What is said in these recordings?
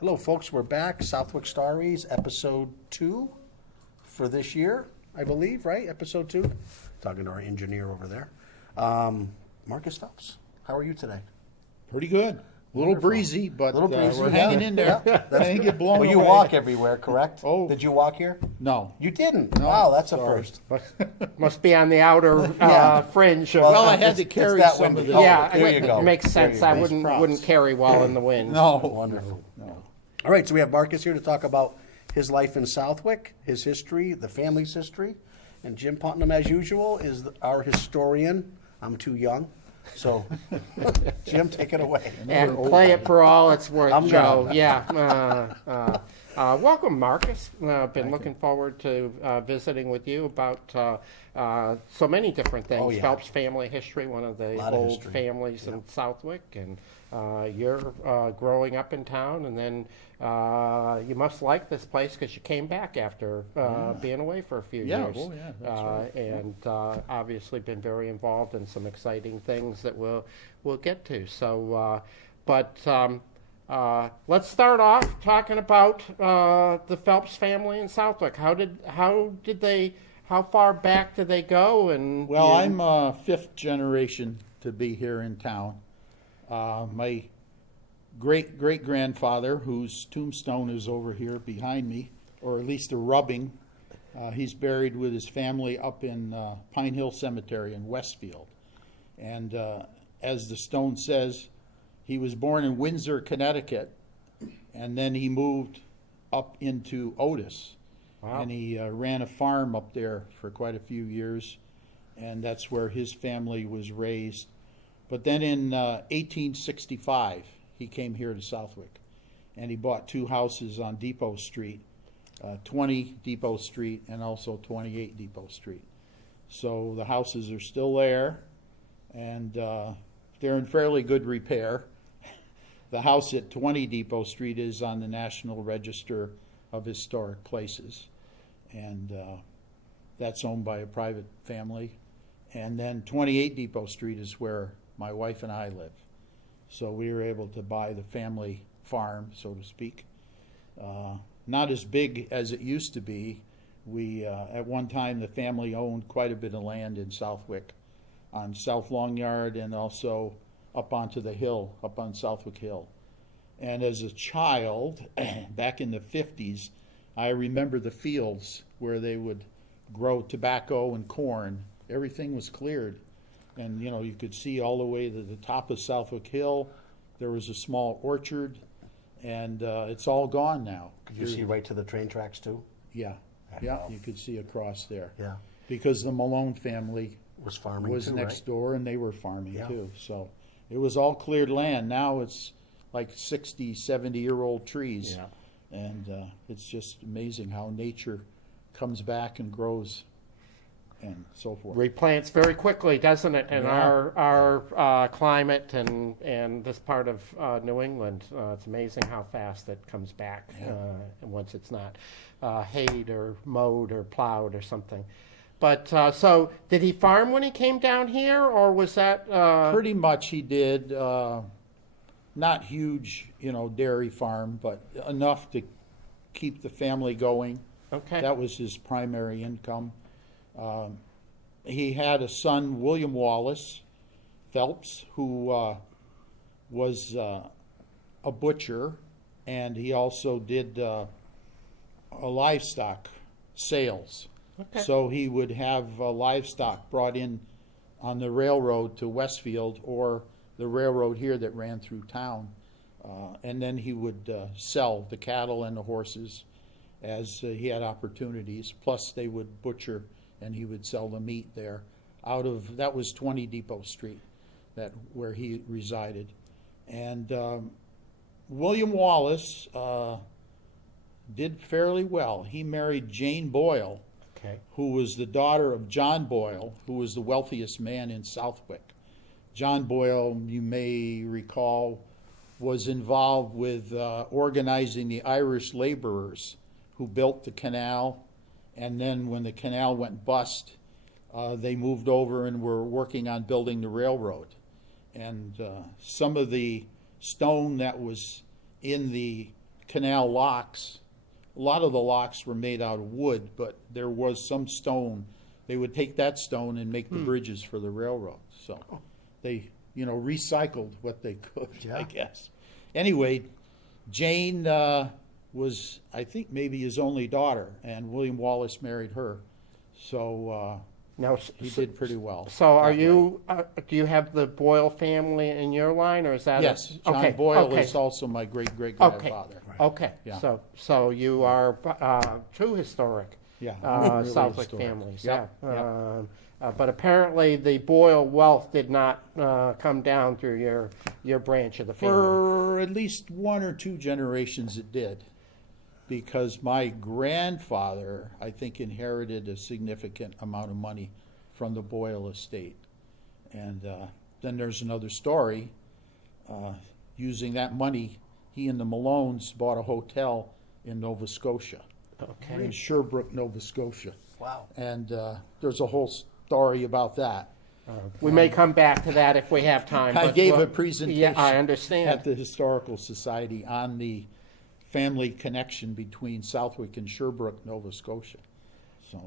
Hello, folks. We're back. Southwick Stories, episode 2 for this year, I believe, right? Episode 2. Talking to our engineer over there. Marcus Phelps, how are you today? Pretty good. A little breezy, but we're hanging in there. Yeah, I didn't get blown well, you away. walk everywhere, correct? Oh. Did you walk here? No. You didn't? No, Wow, that's sorry. a first. Must be on the outer fringe. Of, Well, I had to it's carry that some windy. of the... Oh, yeah, there you go. it makes sense. There I you go. wouldn't carry well in the wind. No. Wonderful. No. All right, so we have Marcus here to talk about his life in Southwick, his history, the family's history. And Jim Putnam, as usual, is our historian. I'm too young. So, Jim, take it away. And play it for all it's worth, I'm Joe. gonna. Yeah. Welcome, Marcus. Been looking forward to visiting with you about so many different things. Oh, yeah. Phelps family history, one of the Lot of old history. families in Southwick, and you're growing up in town, and then you must like this place because you came back after being away for a few years. Oh, yeah, that's right. And obviously been very involved in some exciting things that we'll get to. So, let's start off talking about the Phelps family in Southwick. How far back did they go? And Well, I'm fifth generation to be here in town. My great-great-grandfather, whose tombstone is over here behind me, or at least a rubbing, he's buried with his family up in Pine Hill Cemetery in Westfield. And as the stone says, he was born in Windsor, Connecticut, and then he moved up into Otis. Wow. And he ran a farm up there for quite a few years, and that's where his family was raised. But then in 1865, he came here to Southwick, and he bought 2 houses on Depot Street, 20 Depot Street and also 28 Depot Street. So the houses are still there, and they're in fairly good repair. The house at 20 Depot Street is on the National Register of Historic Places, and that's owned by a private family. And then 28 Depot Street is where my wife and I live. So we were able to buy the family farm, so to speak. Not as big as it used to be. We at one time the family owned quite a bit of land in Southwick, on South Long Yard, and also up onto the hill, up on Southwick Hill. And as a child, back in the 50s, I remember the fields where they would grow tobacco and corn. Everything was cleared. And, you know, you could see all the way to the top of Southwick Hill. There was a small orchard, and it's all gone now. Could you see right to the train tracks, too? Yeah, yeah, you could see across there. Yeah. Because the Malone family Was farming, was too, next right? door, and they were farming, Yeah. too. So it was all cleared land. Now it's like 60, 70-year-old trees. Yeah. And it's just amazing how nature comes back and grows and so forth. replants very quickly, doesn't it? In Yeah. our climate and this part of New England, it's amazing how fast it comes back once it's not hayed or mowed or plowed or something. But so, did he farm when he came down here, or was that? Pretty much he did. Not huge, dairy farm, but enough to keep the family going. Okay. That was his primary income. He had a son, William Wallace Phelps, who was a butcher, and he also did livestock sales. Okay. So he would have livestock brought in on the railroad to Westfield, or the railroad here that ran through town. And then he would sell the cattle and the horses as he had opportunities. Plus they would butcher, and he would sell the meat there. That was 20 Depot Street, where he resided. And William Wallace did fairly well. He married Jane Boyle, Okay. who was the daughter of John Boyle, who was the wealthiest man in Southwick. John Boyle, you may recall, was involved with organizing the Irish laborers who built the canal, and then when the canal went bust, they moved over and were working on building the railroad. And some of the stone that was in the canal locks, a lot of the locks were made out of wood, but there was some stone. They would take that stone and make the bridges for the railroad. So they, recycled what they could, I guess. Anyway, Jane was, I think, maybe his only daughter, and William Wallace married her. So Now, he did pretty well. so are that way. you, do you have the Boyle family in your line, or is that? Yes, John Okay, Boyle okay. is also my Okay, great-great-grandfather. okay, Yeah. so you are two historic Yeah, really Southwick historic. families, Yep, yeah. But apparently the Boyle wealth did not come down through your branch of the family. For at least one or two generations it did, because my grandfather, I think, inherited a significant amount of money from the Boyle estate. And then there's another story. Using that money, he and the Malones bought a hotel in Nova Scotia, Okay. in Sherbrooke, Nova Scotia. Wow. And there's a whole story about that. We may come back to that if we have time. I but gave we'll- a presentation Yeah, I understand. at the Historical Society on the family connection between Southwick and Sherbrooke, Nova Scotia. So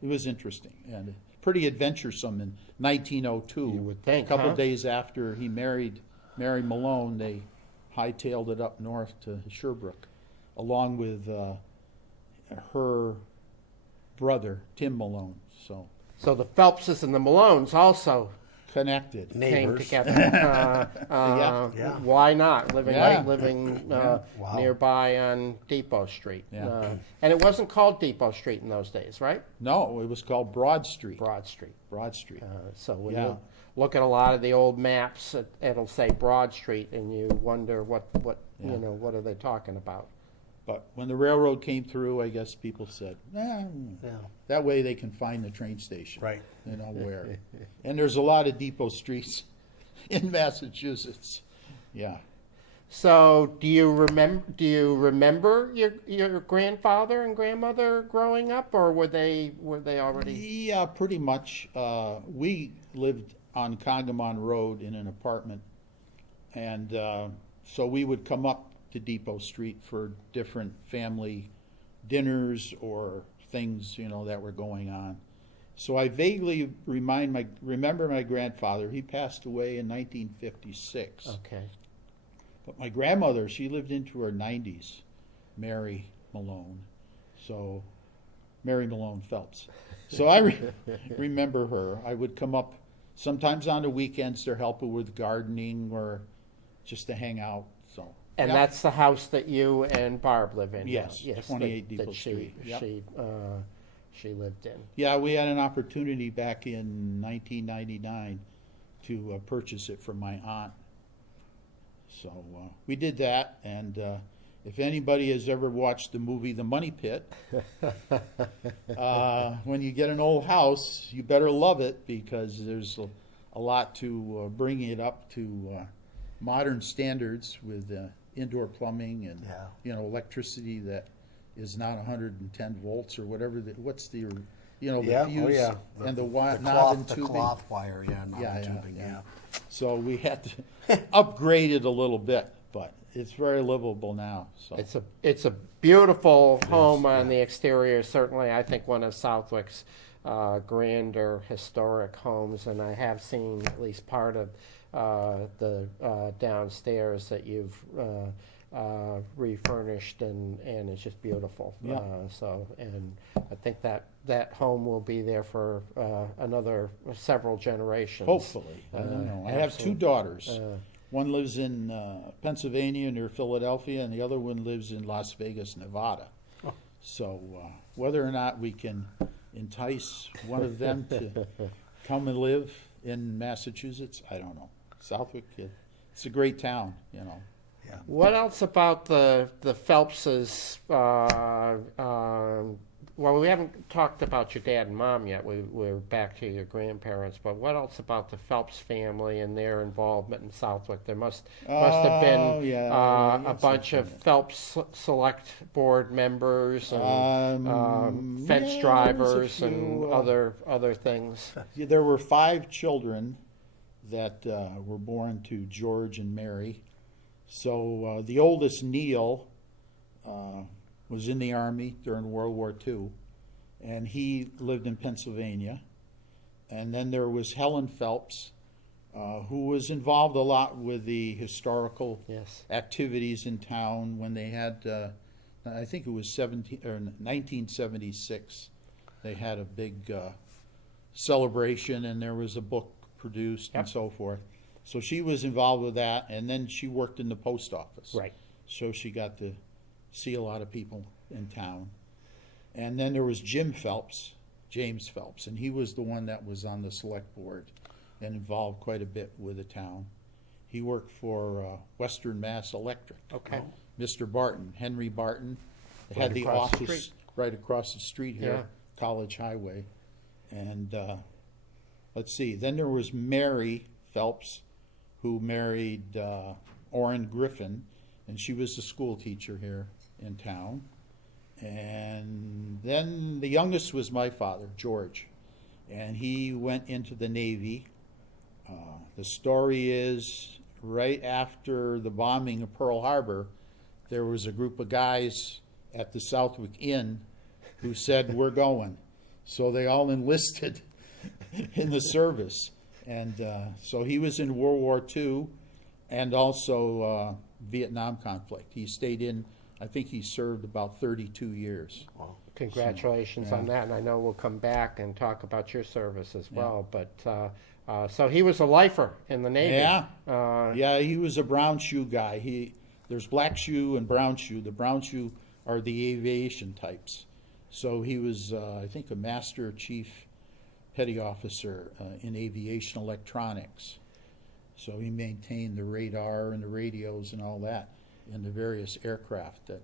it was interesting and pretty adventuresome. In 1902, You would think, a couple huh? days after he married Mary Malone, they hightailed it up north to Sherbrooke, along with her brother, Tim Malone. So So the Phelpses and the Malones also connected. came Neighbors. together. Yeah. Why not? Living Yeah. Wow. nearby on Depot Street. Yeah. And it wasn't called Depot Street in those days, right? No, it was called Broad Street. Broad Street. Broad Street. So when Yeah. you look at a lot of the old maps, it'll say Broad Street, and you wonder what Yeah. what are they talking about? But when the railroad came through, I guess people said, Yeah. that way they can find the train station. Right. Where. And there's a lot of depot streets in Massachusetts. Yeah. So do you remember your grandfather and grandmother growing up, or were they already? Yeah, pretty much. We lived on Congamon Road in an apartment. And so we would come up to Depot Street for different family dinners or things, that were going on. So I vaguely remember my grandfather. He passed away in 1956. Okay. But my grandmother, she lived into her 90s, Mary Malone. So, Mary Malone Phelps. So I remember her. I would come up sometimes on the weekends to help her with gardening or just to hang out. So. And yeah. that's the house that you and Barb live in. now. Yes, 28 Depot that Street. Yep. She lived in. Yeah, we had an opportunity back in 1999 to purchase it from my aunt. So we did that, and if anybody has ever watched the movie The Money Pit, when you get an old house, you better love it because there's a lot to bring it up to modern standards with indoor plumbing and electricity that is not 110 volts or whatever. What's the Yeah. fuse Oh, yeah. and the The knob and cloth, the tubing. cloth wire, not Yeah, the yeah, tubing, yeah. So we had to upgrade it a little bit, but it's very livable now. So It's a beautiful home on the exterior. Certainly, I think one of Southwick's grander historic homes, and I have seen at least part of the downstairs that you've refurnished, and it's just beautiful. Yeah. And I think that home will be there for another several generations. hopefully, I don't know. I have two absolutely. daughters. One lives in Pennsylvania near Philadelphia, and the other one lives in Las Vegas, Nevada. So whether or not we can entice one of them to come and live in Massachusetts, I don't know. Southwick, it's a great town, What else about the Phelpses? Well, we haven't talked about your dad and mom yet. We're back to your grandparents. But what else about the Phelps family and their involvement in Southwick? There must have been yeah, a bunch of Phelps Select Board members and fence yeah, drivers there's a and few, other things. There were 5 children that were born to George and Mary. So the oldest, Neil, was in the Army during World War II, and he lived in Pennsylvania. And then there was Helen Phelps, who was involved a lot with the historical Yes. activities in town when they had, I think it was 1976, they had a big celebration, and there was a book produced and Yep. so forth. So she was involved with that, and then she worked in the post office. Right. So she got to see a lot of people in town. And then there was James Phelps, and he was the one that was on the select board and involved quite a bit with the town. He worked for Western Mass Electric. Okay. Mr. Barton, Henry Barton, Right had the across the office street. right across the street here, Yeah. College Highway. And let's see, then there was Mary Phelps, who married Orrin Griffin, and she was a school teacher here in town. And then the youngest was my father, George, and he went into the Navy. The story is right after the bombing of Pearl Harbor, there was a group of guys at the Southwick Inn who said, "We're going." So they all enlisted in the service. And so he was in World War II and also Vietnam conflict. He stayed in, I think he served about 32 years. Congratulations So, on yeah. that, and I know we'll come back and talk about your service as well. But so he was a lifer in the Navy. Yeah. Uh, Yeah, he was a brown shoe guy. There's black shoe and brown shoe. The brown shoe are the aviation types. So he was, I think, a master chief petty officer in aviation electronics. So he maintained the radar and the radios and all that in the various aircraft that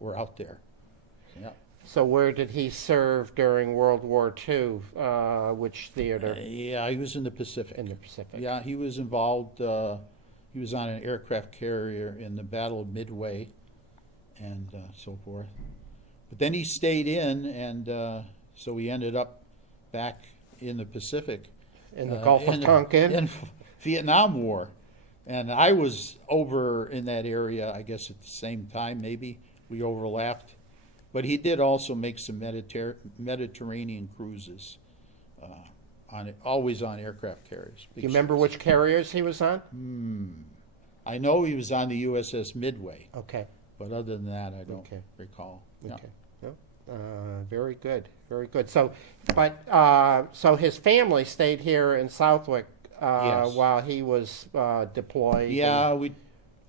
were out there. Yeah. So where did he serve during World War II? Which theater? Yeah, he was in the Pacific. In the Pacific. Yeah, he was involved. He was on an aircraft carrier in the Battle of Midway, and so forth. But then he stayed in, and so he ended up back in the Pacific, In the Gulf of in Tonkin? in Vietnam War, and I was over in that area. I guess at the same time, maybe we overlapped. But he did also make some Mediterranean cruises, always on aircraft carriers. Do you remember which carriers he was on? I know he was on the USS Midway, Okay. but other than that, I don't Okay. recall. Yeah. Okay. Yep. Very good. Very good. So, but so his family stayed here in Southwick Yes. while he was deployed. Yeah,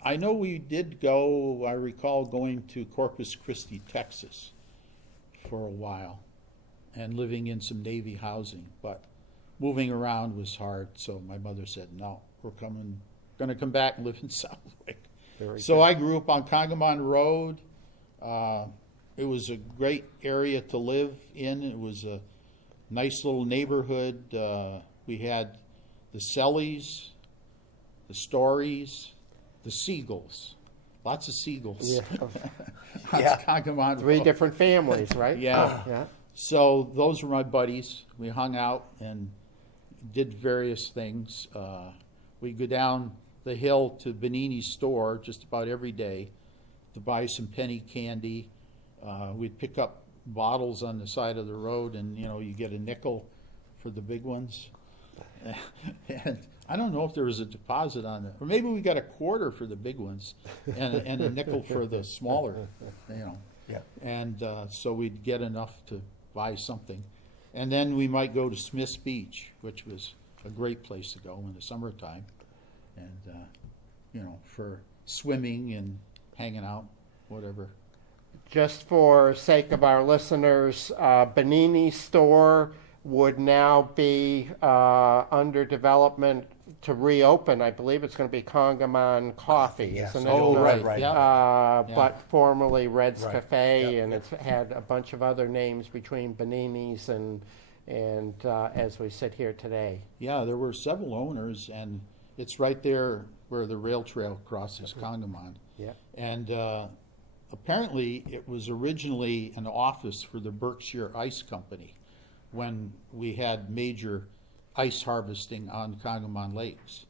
I know we did go. I recall going to Corpus Christi, Texas, for a while, and living in some Navy housing. But moving around was hard, so my mother said, "No, we're going to come back and live in Southwick." Very So good. I grew up on Congamon Road. It was a great area to live in. It was a nice little neighborhood. We had the Sellies, the Stories, the Seagulls. Lots of seagulls. Yeah. on Yeah. Congamon Three Road. different families, right? Yeah. Yeah. So those were my buddies. We hung out and did various things. We'd go down the hill to Benini's store just about every day to buy some penny candy. We'd pick up bottles on the side of the road, and you get a nickel for the big ones. And I don't know if there was a deposit on that, or maybe we got a quarter for the big ones and a nickel for the smaller. Yeah. And so we'd get enough to buy something. And then we might go to Smith's Beach, which was a great place to go in the summertime. And, for swimming and hanging out, whatever. Just for sake of our listeners, Benini's store would now be under development to reopen. I believe it's going to be Congamon Coffee, Yes. isn't it? Oh, No. right. Yeah. Yeah. But formerly Red's Right. Cafe, Yep. and it's had a bunch of other names between Benini's and as we sit here today. Yeah, there were several owners, and it's right there where the rail trail crosses Congamon. Yeah. And apparently it was originally an office for the Berkshire Ice Company when we had major ice harvesting on Congamon Lakes.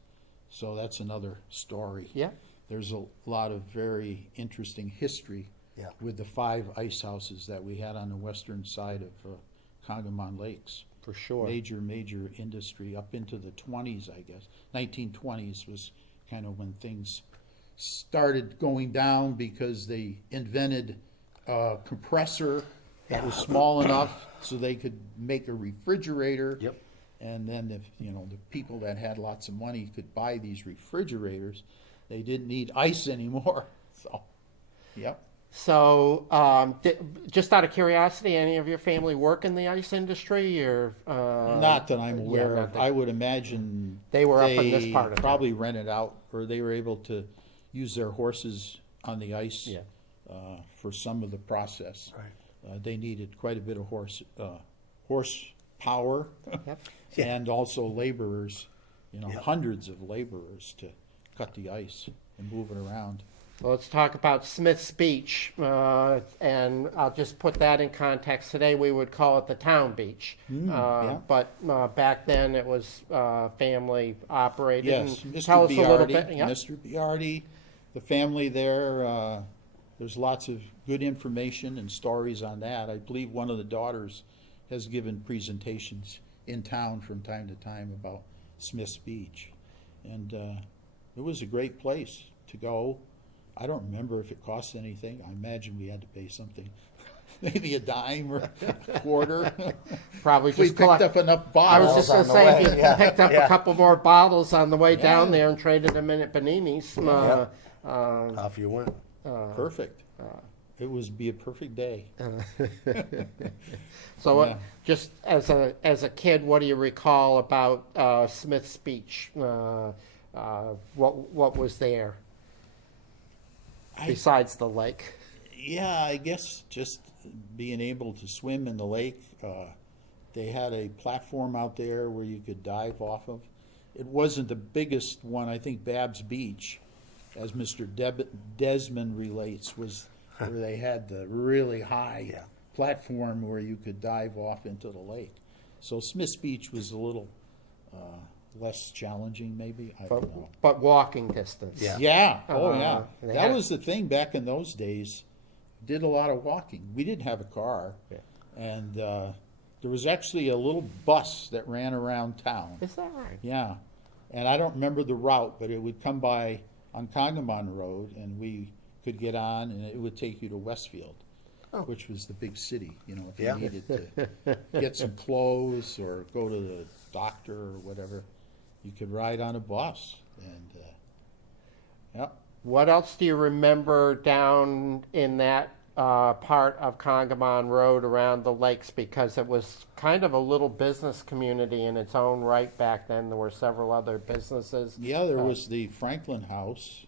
So that's another story. Yeah. There's a lot of very interesting history Yeah. with the 5 ice houses that we had on the western side of Congamon Lakes. For sure. Major industry up into the 20s, I guess. 1920s was kind of when things started going down because they invented a compressor that was small enough so they could make a refrigerator. Yep. And then the people that had lots of money could buy these refrigerators. They didn't need ice anymore. So, yep. So, just out of curiosity, any of your family work in the ice industry, or Not that I'm aware not of. that- I would imagine They were up in this part of town. probably rented out, or they were able to use their horses on the ice Yeah. for some of the process. Right. They needed quite a bit of horse power, Yep. and also laborers. Yep. Hundreds of laborers to cut the ice and move it around. Well, let's talk about Smith's Beach, and I'll just put that in context. Today we would call it the town beach, yeah. but back then it was family operated. Yes, And Mr. tell us a little Biardi, bit. Yep. Mr. Biardi, the family there. There's lots of good information and stories on that. I believe one of the daughters has given presentations in town from time to time about Smith's Beach, and it was a great place to go. I don't remember if it cost anything. I imagine we had to pay something, maybe a dime or a quarter. Probably If we just picked collect. up enough I was bottles. just going on to the say, if way, you yeah, picked up yeah. a couple more bottles on the way down Yeah. there and traded them in at Panini's, Off you went. Perfect. It would be a perfect day. so Yeah. just as a kid, what do you recall about Smith's Beach? What was there besides the lake? Yeah, I guess just being able to swim in the lake. They had a platform out there where you could dive off of. It wasn't the biggest one. I think Babb's Beach, as Mr. Desmond relates, was where they had the really high Yeah. platform where you could dive off into the lake. So Smith's Beach was a little less challenging, maybe. I don't know. But walking distance. Yeah. Yeah. Oh, yeah. they That had- was the thing back in those days. Did a lot of walking. We didn't have a car, Yeah. and there was actually a little bus that ran around town. Is that right? Yeah, and I don't remember the route, but it would come by on Congamon Road, and we could get on, and it would take you to Westfield, which was the big city. If Yeah. you needed to get some clothes or go to the doctor or whatever, you could ride on a bus, and yeah. What else do you remember down in that part of Congamon Road around the lakes? Because it was kind of a little business community in its own right back then. There were several other businesses. Yeah, there was the Franklin House,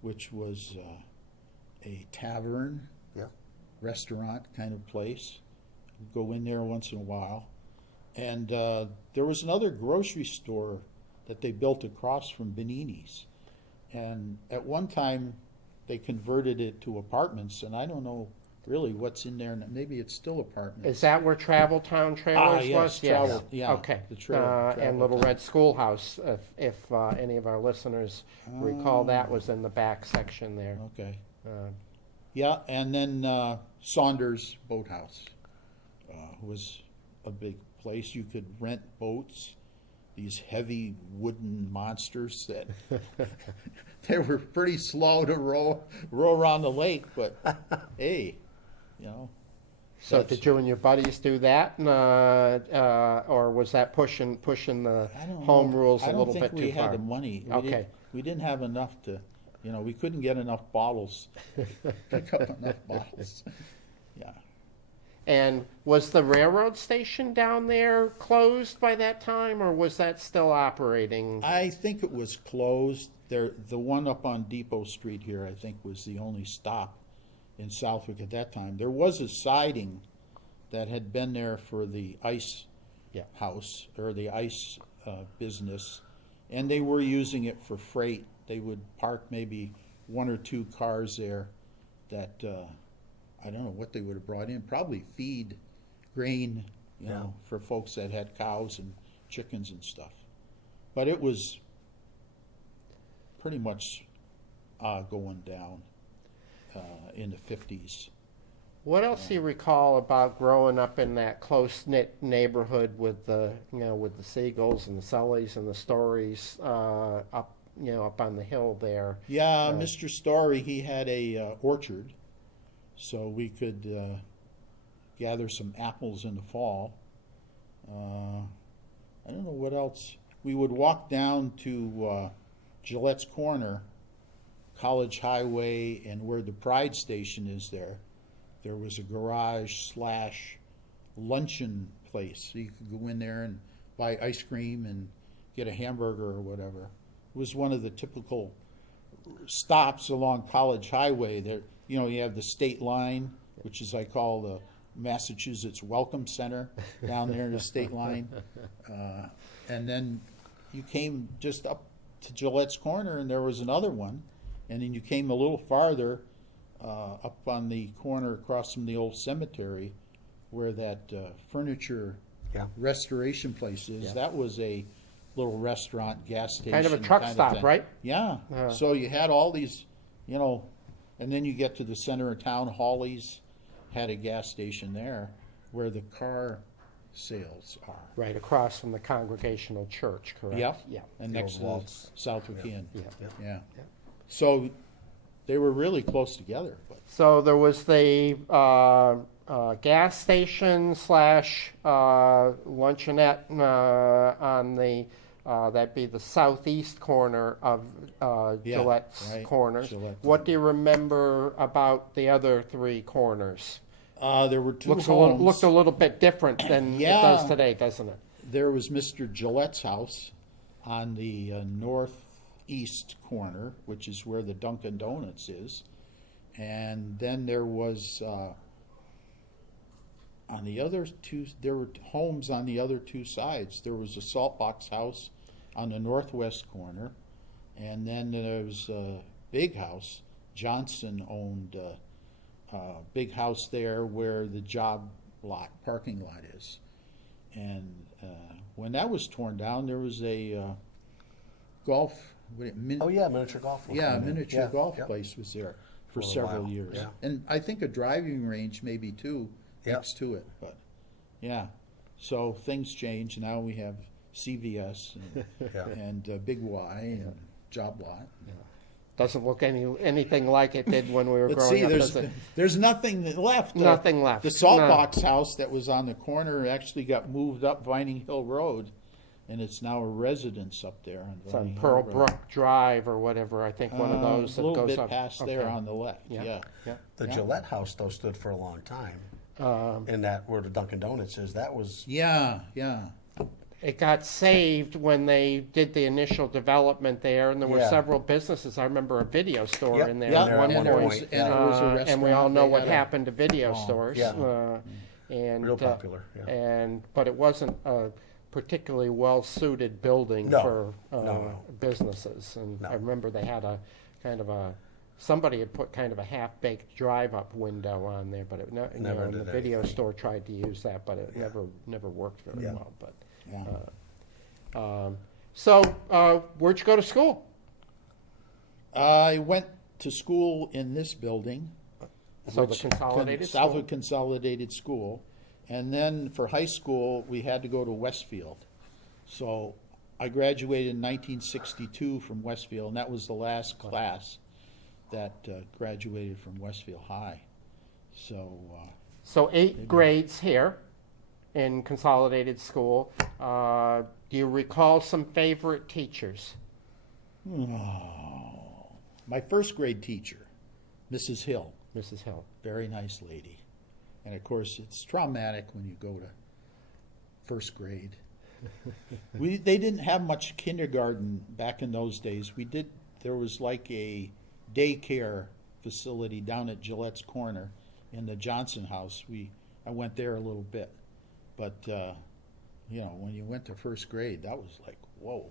which was a tavern, Yeah. restaurant kind of place. We'd go in there once in a while. And there was another grocery store that they built across from Benini's. And at one time, they converted it to apartments, and I don't know really what's in there. Maybe it's still apartments. Is that where Travel Town Trailers yes, was? Travel- yeah, Okay. the Travel And Little Town. Red Schoolhouse, if any of our listeners recall, that was in the back section there. Okay. Uh, Yeah, and then Saunders Boathouse was a big place. You could rent boats, these heavy wooden monsters that they were pretty slow to row around the lake, but hey, So That's- did you and your buddies do that, or was that pushing the I don't home know. rules a I don't little think bit we too had far? the money. Okay. We didn't have enough to, we couldn't get enough bottles, pick up enough bottles. Yeah. And was the railroad station down there closed by that time, or was that still operating? I think it was closed. The one up on Depot Street here, I think, was the only stop in Southwick at that time. There was a siding that had been there for the ice Yeah. house, or the ice business, and they were using it for freight. They would park maybe one or two cars there that, I don't know what they would have brought in, probably feed, grain, for folks that had cows and chickens and stuff. But it was pretty much going down. in the 50s. What else do you recall about growing up in that close-knit neighborhood with the, with the Seagulls and the Sullys and the Stories up on the hill there? Yeah, Mr. Story, he had a orchard, so we could gather some apples in the fall. I don't know what else. We would walk down to Gillette's Corner, College Highway, and where the Pride Station is there was a garage / luncheon place. So you could go in there and buy ice cream and get a hamburger or whatever. It was one of the typical stops along College Highway. There, you have the state line, which is I call the Massachusetts Welcome Center down there in the state line. And then you came just up to Gillette's Corner, and there was another one. And then you came a little farther up on the corner across from the old cemetery where that furniture restoration place is. Yeah. That was a little restaurant, gas station. Kind of a truck stop, thing. right? Yeah. So you had all these, and then you get to the center of town. Hawley's had a gas station there where the car sales are. Right across from the Congregational Church, correct? Yep. Yeah. And next to the Waltz. Southwick Inn. Yeah. Yeah. So they were really close together. But So there was the gas station / luncheonette on the that'd be the southeast corner of Gillette's right. Corners. Gillette. What do you remember about the other three corners? there were two Looked homes. a little bit different than it does today, doesn't it? There was Mr. Gillette's house on the northeast corner, which is where the Dunkin' Donuts is. And then there was, on the other two, there were homes on the other two sides. There was a Saltbox house on the northwest corner. And then there was a big house. Johnson owned a big house there where the job lot, parking lot is. And when that was torn down, there was a golf. Miniature golf. Yeah, a Yeah, miniature golf yeah. place was there for For a several while, years, yeah. and I think a driving range maybe too Yeah. next to it. But yeah, so things change. Now we have CVS and, Yeah. and Big Y and Job Lot. Doesn't look anything like it did when we were Let's growing see, up. does it? there's nothing left. Nothing left. The Saltbox house that was on the corner actually got moved up Vining Hill Road, and it's now a residence up there on It's on Vining Hill Pearl Road. Brook Drive or whatever. I think one of those a that little goes bit up. past there Okay. on the left. Yeah. Yeah. Yeah. The Yeah. Gillette house, though, stood for a long time. And that where the Dunkin' Donuts is, that was Yeah, yeah. It got saved when they did the initial development there, and there were Yeah. several businesses. I remember a video store Yep. in there Yeah, at one and there point. was, and it was a restaurant. And we all know They what had a- happened to video Oh, stores. yeah. And real popular. Yeah. but it wasn't a particularly well-suited building No. for No. businesses. And No. I remember they had a kind of a somebody had put kind of a half-baked drive-up window on there, but it Never and the did video anything. store tried to use that, but it never worked very Yeah. well. But Yeah. so where'd you go to school? I went to school in this building. So the which- Consolidated School? Southwick Consolidated School. And then for high school, we had to go to Westfield. So I graduated in 1962 from Westfield, and that was the last class that graduated from Westfield High. So So 8 grades here in Consolidated School. Do you recall some favorite teachers? my first grade teacher, Mrs. Hill, Mrs. Hill. very nice lady. And of course, it's traumatic when you go to first grade. They didn't have much kindergarten back in those days. There was like a daycare facility down at Gillette's Corner in the Johnson house. I went there a little bit. But, when you went to first grade, that was like, whoa.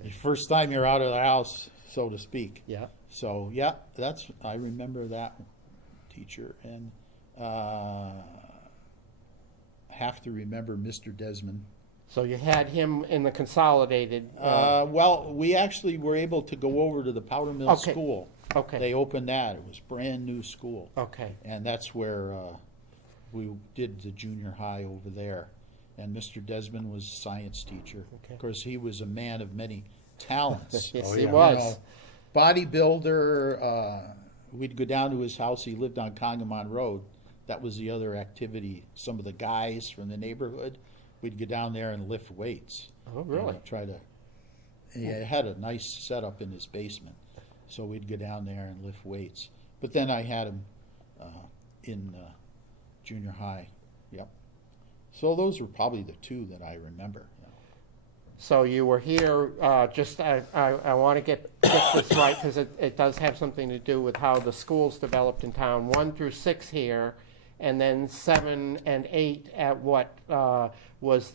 The first time you're out of the house, so to speak. Yeah. So, yeah, I remember that teacher. And have to remember Mr. Desmond. So you had him in the Consolidated. Well, we actually were able to go over to the Powder Mill Okay. School. Okay. They opened that. It was brand new school. Okay. And that's where we did the junior high over there. And Mr. Desmond was a science teacher. Okay. Of course, he was a man of many talents. Yes, Oh, he yeah. was. Bodybuilder. We'd go down to his house. He lived on Congamon Road. That was the other activity. Some of the guys from the neighborhood, we'd go down there and lift weights. Oh, really? And try to. He had a nice setup in his basement, so we'd go down there and lift weights. But then I had him in junior high. Yep. So those were probably the two that I remember. So you were here, just, I want to get this right, because it does have something to do with how the schools developed in town, 1 through 6 here, and then 7 and 8 at what was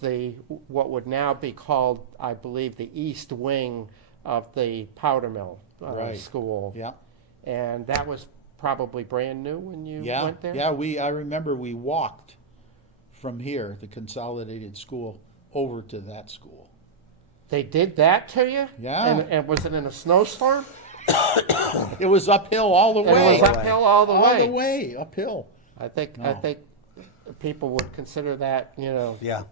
what would now be called, I believe, the east wing of the powder mill Right. school. Yeah. And that was probably brand new when you Yeah. went there? Yeah. I remember we walked from here, the consolidated school, over to that school. They did that to you? Yeah. And was it in a snowstorm? It was uphill all the And it way. was uphill all the way? All the way uphill. I think No. people would consider that, Yeah.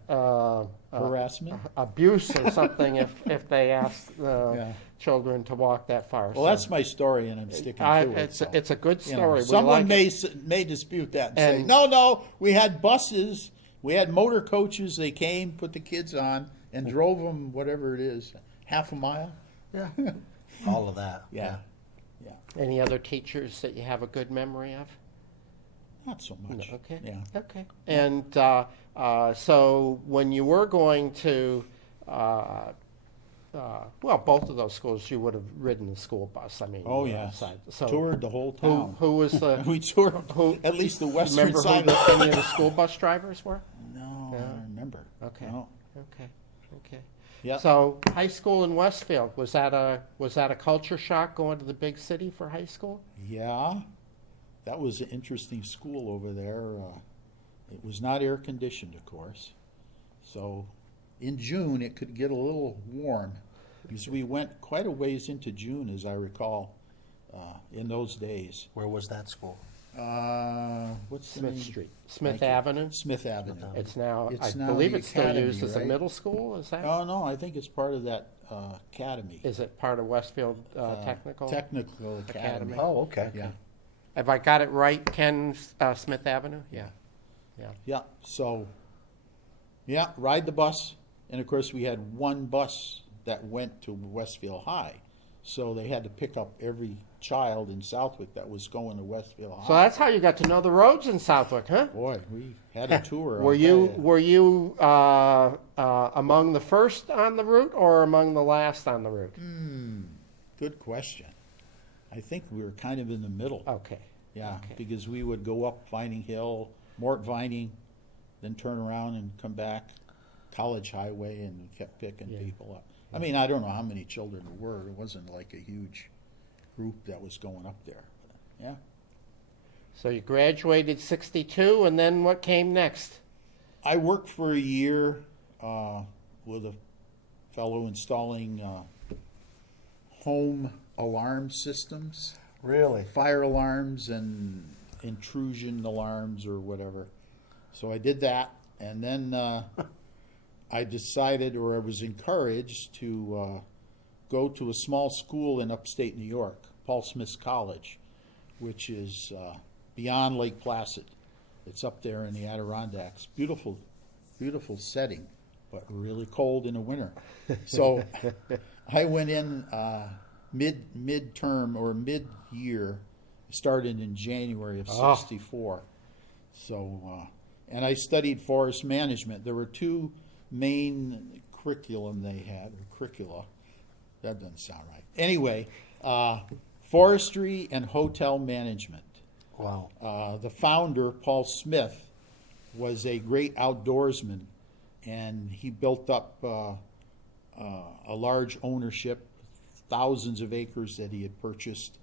Harassment. abuse or something if they asked Yeah. children to walk that far. Well, that's my story, and I'm sticking to it. It's so, it's a good you know, story. We someone like it. may dispute that and say, And- no, we had buses, we had motor coaches. They came, put the kids on, and drove them whatever it is, half a mile. Yeah. All of that. Yeah. Any other teachers that you have a good memory of? Not so No, much. okay. Yeah. Okay. And so when you were going to, well, both of those schools, you would have ridden the school bus. I mean, Oh yeah. So Toured the whole town. who was the? We toured who- at least the western Remember side. who any of the school bus drivers were? No, Yeah. I don't remember. Okay. No. Okay. Okay. Yeah. So high school in Westfield, was that a culture shock going to the big city for high school? Yeah, that was an interesting school over there. It was not air conditioned, of course. So in June, it could get a little warm because we went quite a ways into June, as I recall, in those days. Where was that school? What's the Smith name? Street, Smith Thank you. Avenue. Smith Avenue. It's now, It's I now believe the it's still academy, used as a right? middle school. Is that? Oh, no, I think it's part of that academy. Is it part of Westfield Technical? Technical Academy. Academy. Oh, okay. Yeah. Have I got it right, Ken? Smith Avenue. Yeah. Yeah, so, yeah, ride the bus. And of course, we had one bus that went to Westfield High. So they had to pick up every child in Southwick that was going to Westfield High. So that's how you got to know the roads in Southwick, huh? Boy, we had a tour. Were you among the first on the route or among the last on the route? Good question. I think we were kind of in the middle. Okay. Yeah, Okay. because we would go up Vining Hill, Mort Vining, then turn around and come back College Highway, and we kept picking Yeah. people up. I mean, I don't know how many children there were. It wasn't like a huge group that was going up there. But, yeah. So you graduated 62, and then what came next? I worked for a year with a fellow installing home alarm systems, Really? fire alarms and intrusion alarms or whatever. So I did that, and then I decided, or I was encouraged to go to a small school in upstate New York, Paul Smith College, which is beyond Lake Placid. It's up there in the Adirondacks. Beautiful, beautiful setting, but really cold in the winter. So I went in mid-term or mid-year, started in January of Ah. '64. So, and I studied forest management. There were two main curriculum they had, or curricula. That doesn't sound right. Anyway, forestry and hotel management. Wow. The founder, Paul Smith, was a great outdoorsman, and he built up a large ownership, thousands of acres that he had purchased.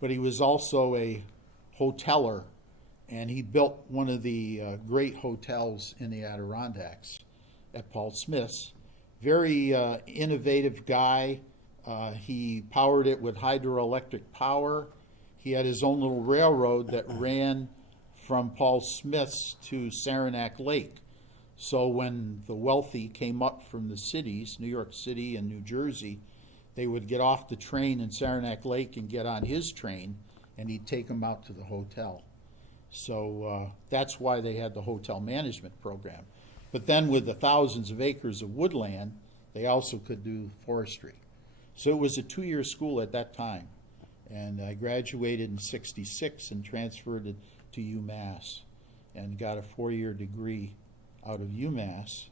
But he was also a hoteler, and he built one of the great hotels in the Adirondacks at Paul Smith's. Very innovative guy. He powered it with hydroelectric power. he had his own little railroad that ran from Paul Smith's to Saranac Lake. So when the wealthy came up from the cities, New York City and New Jersey, they would get off the train in Saranac Lake and get on his train, and he'd take them out to the hotel. So that's why they had the hotel management program. But then with the thousands of acres of woodland, they also could do forestry. So it was a 2-year school at that time. And I graduated in '66 and transferred it to UMass and got a 4-year degree out of UMass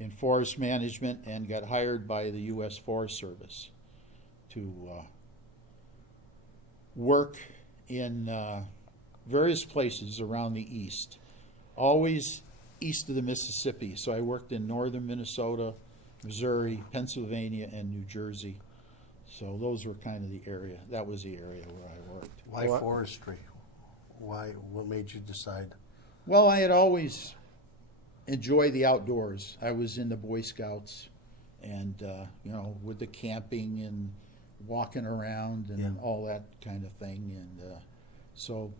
in forest management and got hired by the U.S. Forest Service to work in various places around the east, always east of the Mississippi. So I worked in northern Minnesota, Missouri, Pennsylvania, and New Jersey. So those were kind of the area. That was the area where I worked. Why forestry? Why? What made you decide? Well, I had always enjoyed the outdoors. I was in the Boy Scouts, and with the camping and walking around and all that kind of thing, and so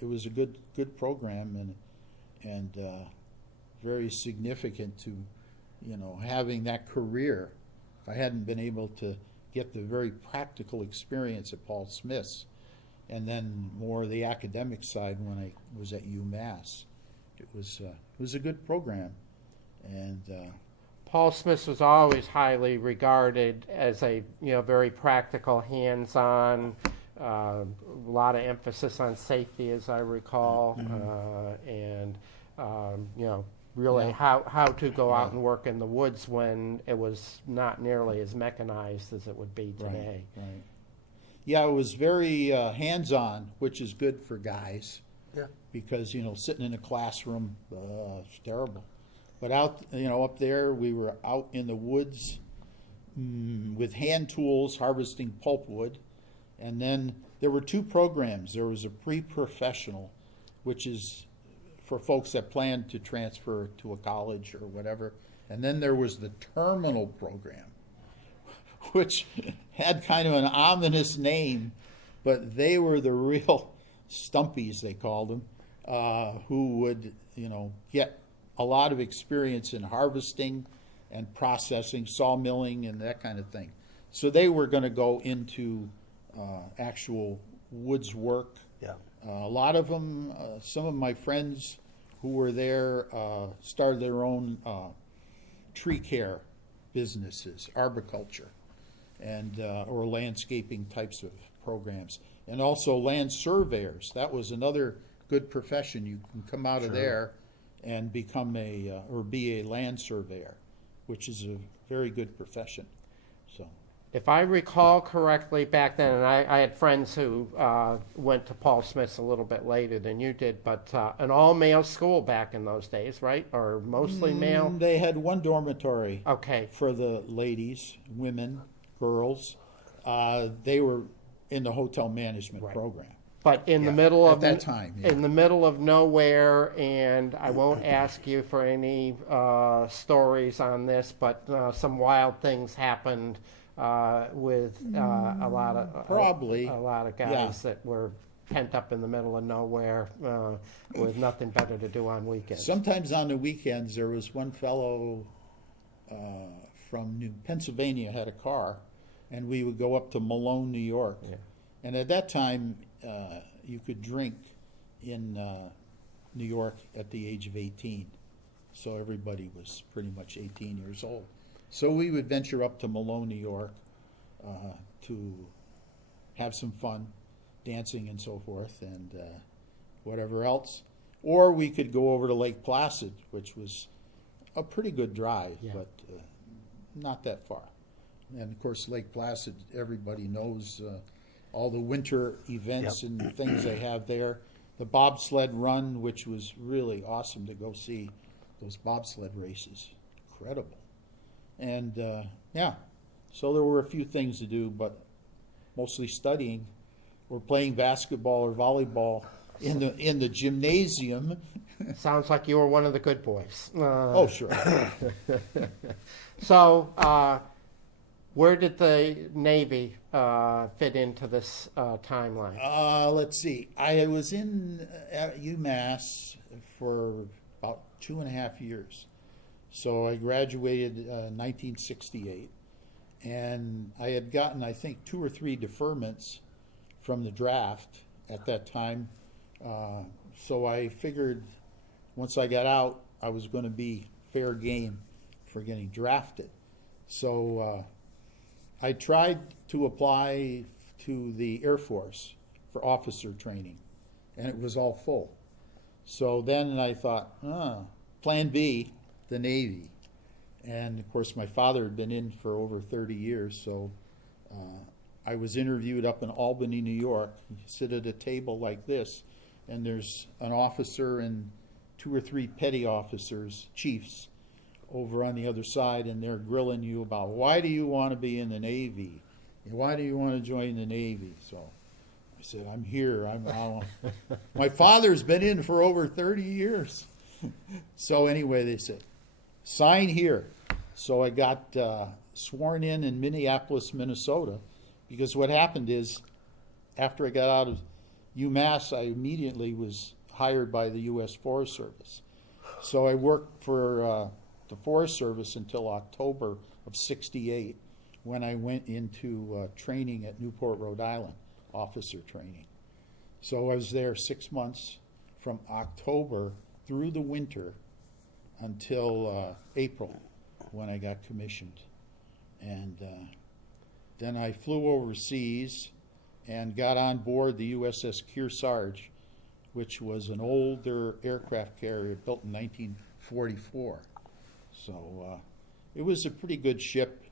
it was a good program and very significant to having that career. If I hadn't been able to get the very practical experience at Paul Smith's, and then more the academic side when I was at UMass, it was a good program, and Paul Smith was always highly regarded as a very practical, hands-on, a lot of emphasis on safety, as I recall, and really how to go out and work in the woods when it was not nearly as mechanized as it would be today. Right. Yeah, it was very hands-on, which is good for guys. Yeah. Because sitting in a classroom, it's terrible. But out, up there, we were out in the woods with hand tools, harvesting pulpwood, and then there were 2 programs. There was a pre-professional, which is for folks that plan to transfer to a college or whatever, and then there was the terminal program, which had kind of an ominous name, but they were the real stumpies, they called them, who would, get a lot of experience in harvesting and processing, sawmilling, and that kind of thing. So they were going to go into actual woods work. Yeah. A lot of them, some of my friends who were there started their own tree care businesses, arboriculture, and or landscaping types of programs, and also land surveyors. That was another good profession. You can come out of there and become or be a land surveyor, which is a very good profession. So, If I recall correctly back then, and I had friends who went to Paul Smith's a little bit later than you did, but an all-male school back in those days, right? Or mostly male? They had one dormitory Okay. for the ladies, women, girls. They were in the hotel management program. But in the middle at of that time, yeah. in the middle of nowhere, and I won't ask you for any stories on this, but some wild things happened with a lot of guys that were pent up in the middle of nowhere with nothing better to do on weekends. Sometimes on the weekends, there was one fellow from Pennsylvania had a car, and we would go up to Malone, New York. Yeah. And at that time, you could drink in New York at the age of 18. So everybody was pretty much 18 years old. So we would venture up to Malone, New York to have some fun, dancing and so forth, and whatever else. Or we could go over to Lake Placid, which was a pretty good drive, but not that far. And of course, Lake Placid, everybody knows all the winter events and things they have there. The bobsled run, which was really awesome to go see those bobsled races. Incredible. And so there were a few things to do, but mostly studying or playing basketball or volleyball in the gymnasium. Sounds like you were one of the good boys. Oh, sure. So Where did the Navy fit into this timeline? Let's see. I was in at UMass for about 2.5 years. So I graduated 1968, and I had gotten, I think, 2 or 3 deferments from the draft at that time. So I figured once I got out, I was going to be fair game for getting drafted. So I tried to apply to the Air Force for officer training, and it was all full. So then I thought, plan B, the Navy. And of course, my father had been in for over 30 years, so I was interviewed up in Albany, New York. You sit at a table like this, and there's an officer and 2 or 3 petty officers, chiefs, over on the other side, and they're grilling you about, why do you want to be in the Navy? Why do you want to join the Navy? So I said, I'm here. My father's been in for over 30 years. So anyway, they said, sign here. So I got sworn in Minneapolis, Minnesota, because what happened is, after I got out of UMass, I immediately was hired by the U.S. Forest Service. So I worked for the Forest Service until October of '68, when I went into training at Newport, Rhode Island, officer training. So I was there 6 months, from October through the winter until April, when I got commissioned. And then I flew overseas and got on board the USS Kearsarge, which was an older aircraft carrier built in 1944. So it was a pretty good ship.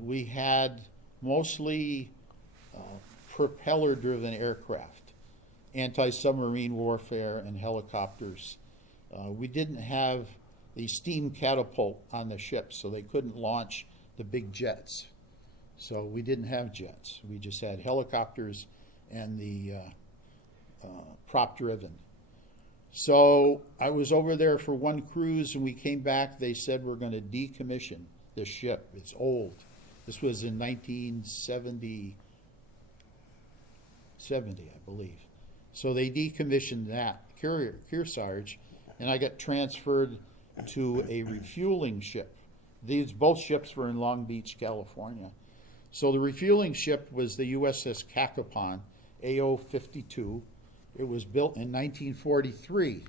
We had mostly propeller-driven aircraft, anti-submarine warfare, and helicopters. We didn't have the steam catapult on the ship, so they couldn't launch the big jets. So we didn't have jets. We just had helicopters and the prop-driven. So I was over there for one cruise, and we came back. They said, we're going to decommission this ship. It's old. This was in 1970, I believe. So they decommissioned that Kearsarge, and I got transferred to a refueling ship. Both ships were in Long Beach, California. So the refueling ship was the USS Cacapon, AO 52. It was built in 1943.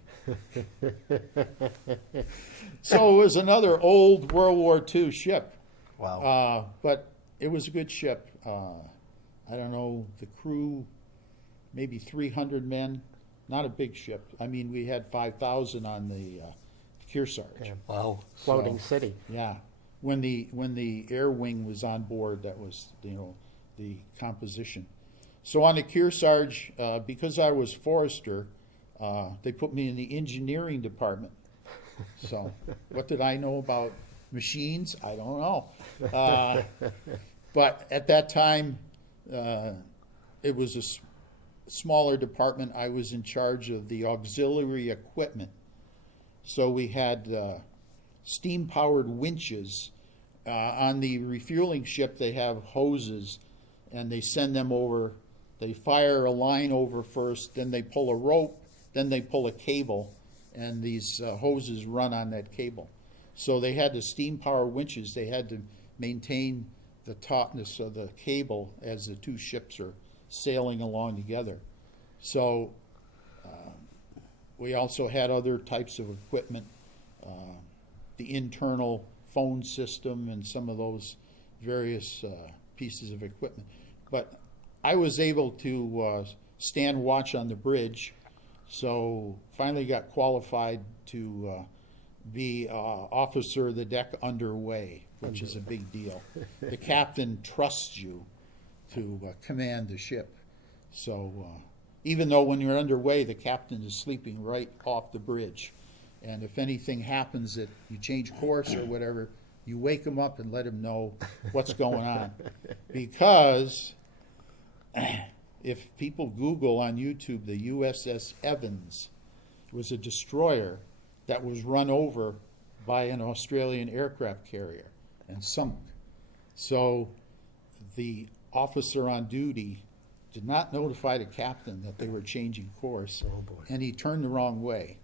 So it was another old World War II ship. Wow. But it was a good ship. I don't know, the crew, maybe 300 men. Not a big ship. I mean, we had 5,000 on the Kearsarge. Yeah. Wow. Floating city. Yeah. When the air wing was on board, that was, the composition. So on the Kearsarge, because I was forester, they put me in the engineering department. So what did I know about machines? I don't know. But at that time, it was a smaller department. I was in charge of the auxiliary equipment. So we had steam-powered winches. On the refueling ship, they have hoses, and they send them over. They fire a line over first, then they pull a rope, then they pull a cable, and these hoses run on that cable. So they had the steam-powered winches. They had to maintain the tautness of the cable as the two ships are sailing along together. So we also had other types of equipment, the internal phone system and some of those various pieces of equipment. But I was able to stand watch on the bridge, so finally got qualified to be officer of the deck underway, which is a big deal. The captain trusts you to command the ship. So even though when you're underway, the captain is sleeping right off the bridge. And if anything happens that you change course or whatever, you wake him up and let him know what's going on. Because if people Google on YouTube, the USS Evans was a destroyer that was run over by an Australian aircraft carrier and sunk. So the officer on duty did not notify the captain that they were changing course. Oh, boy. And he turned the wrong way,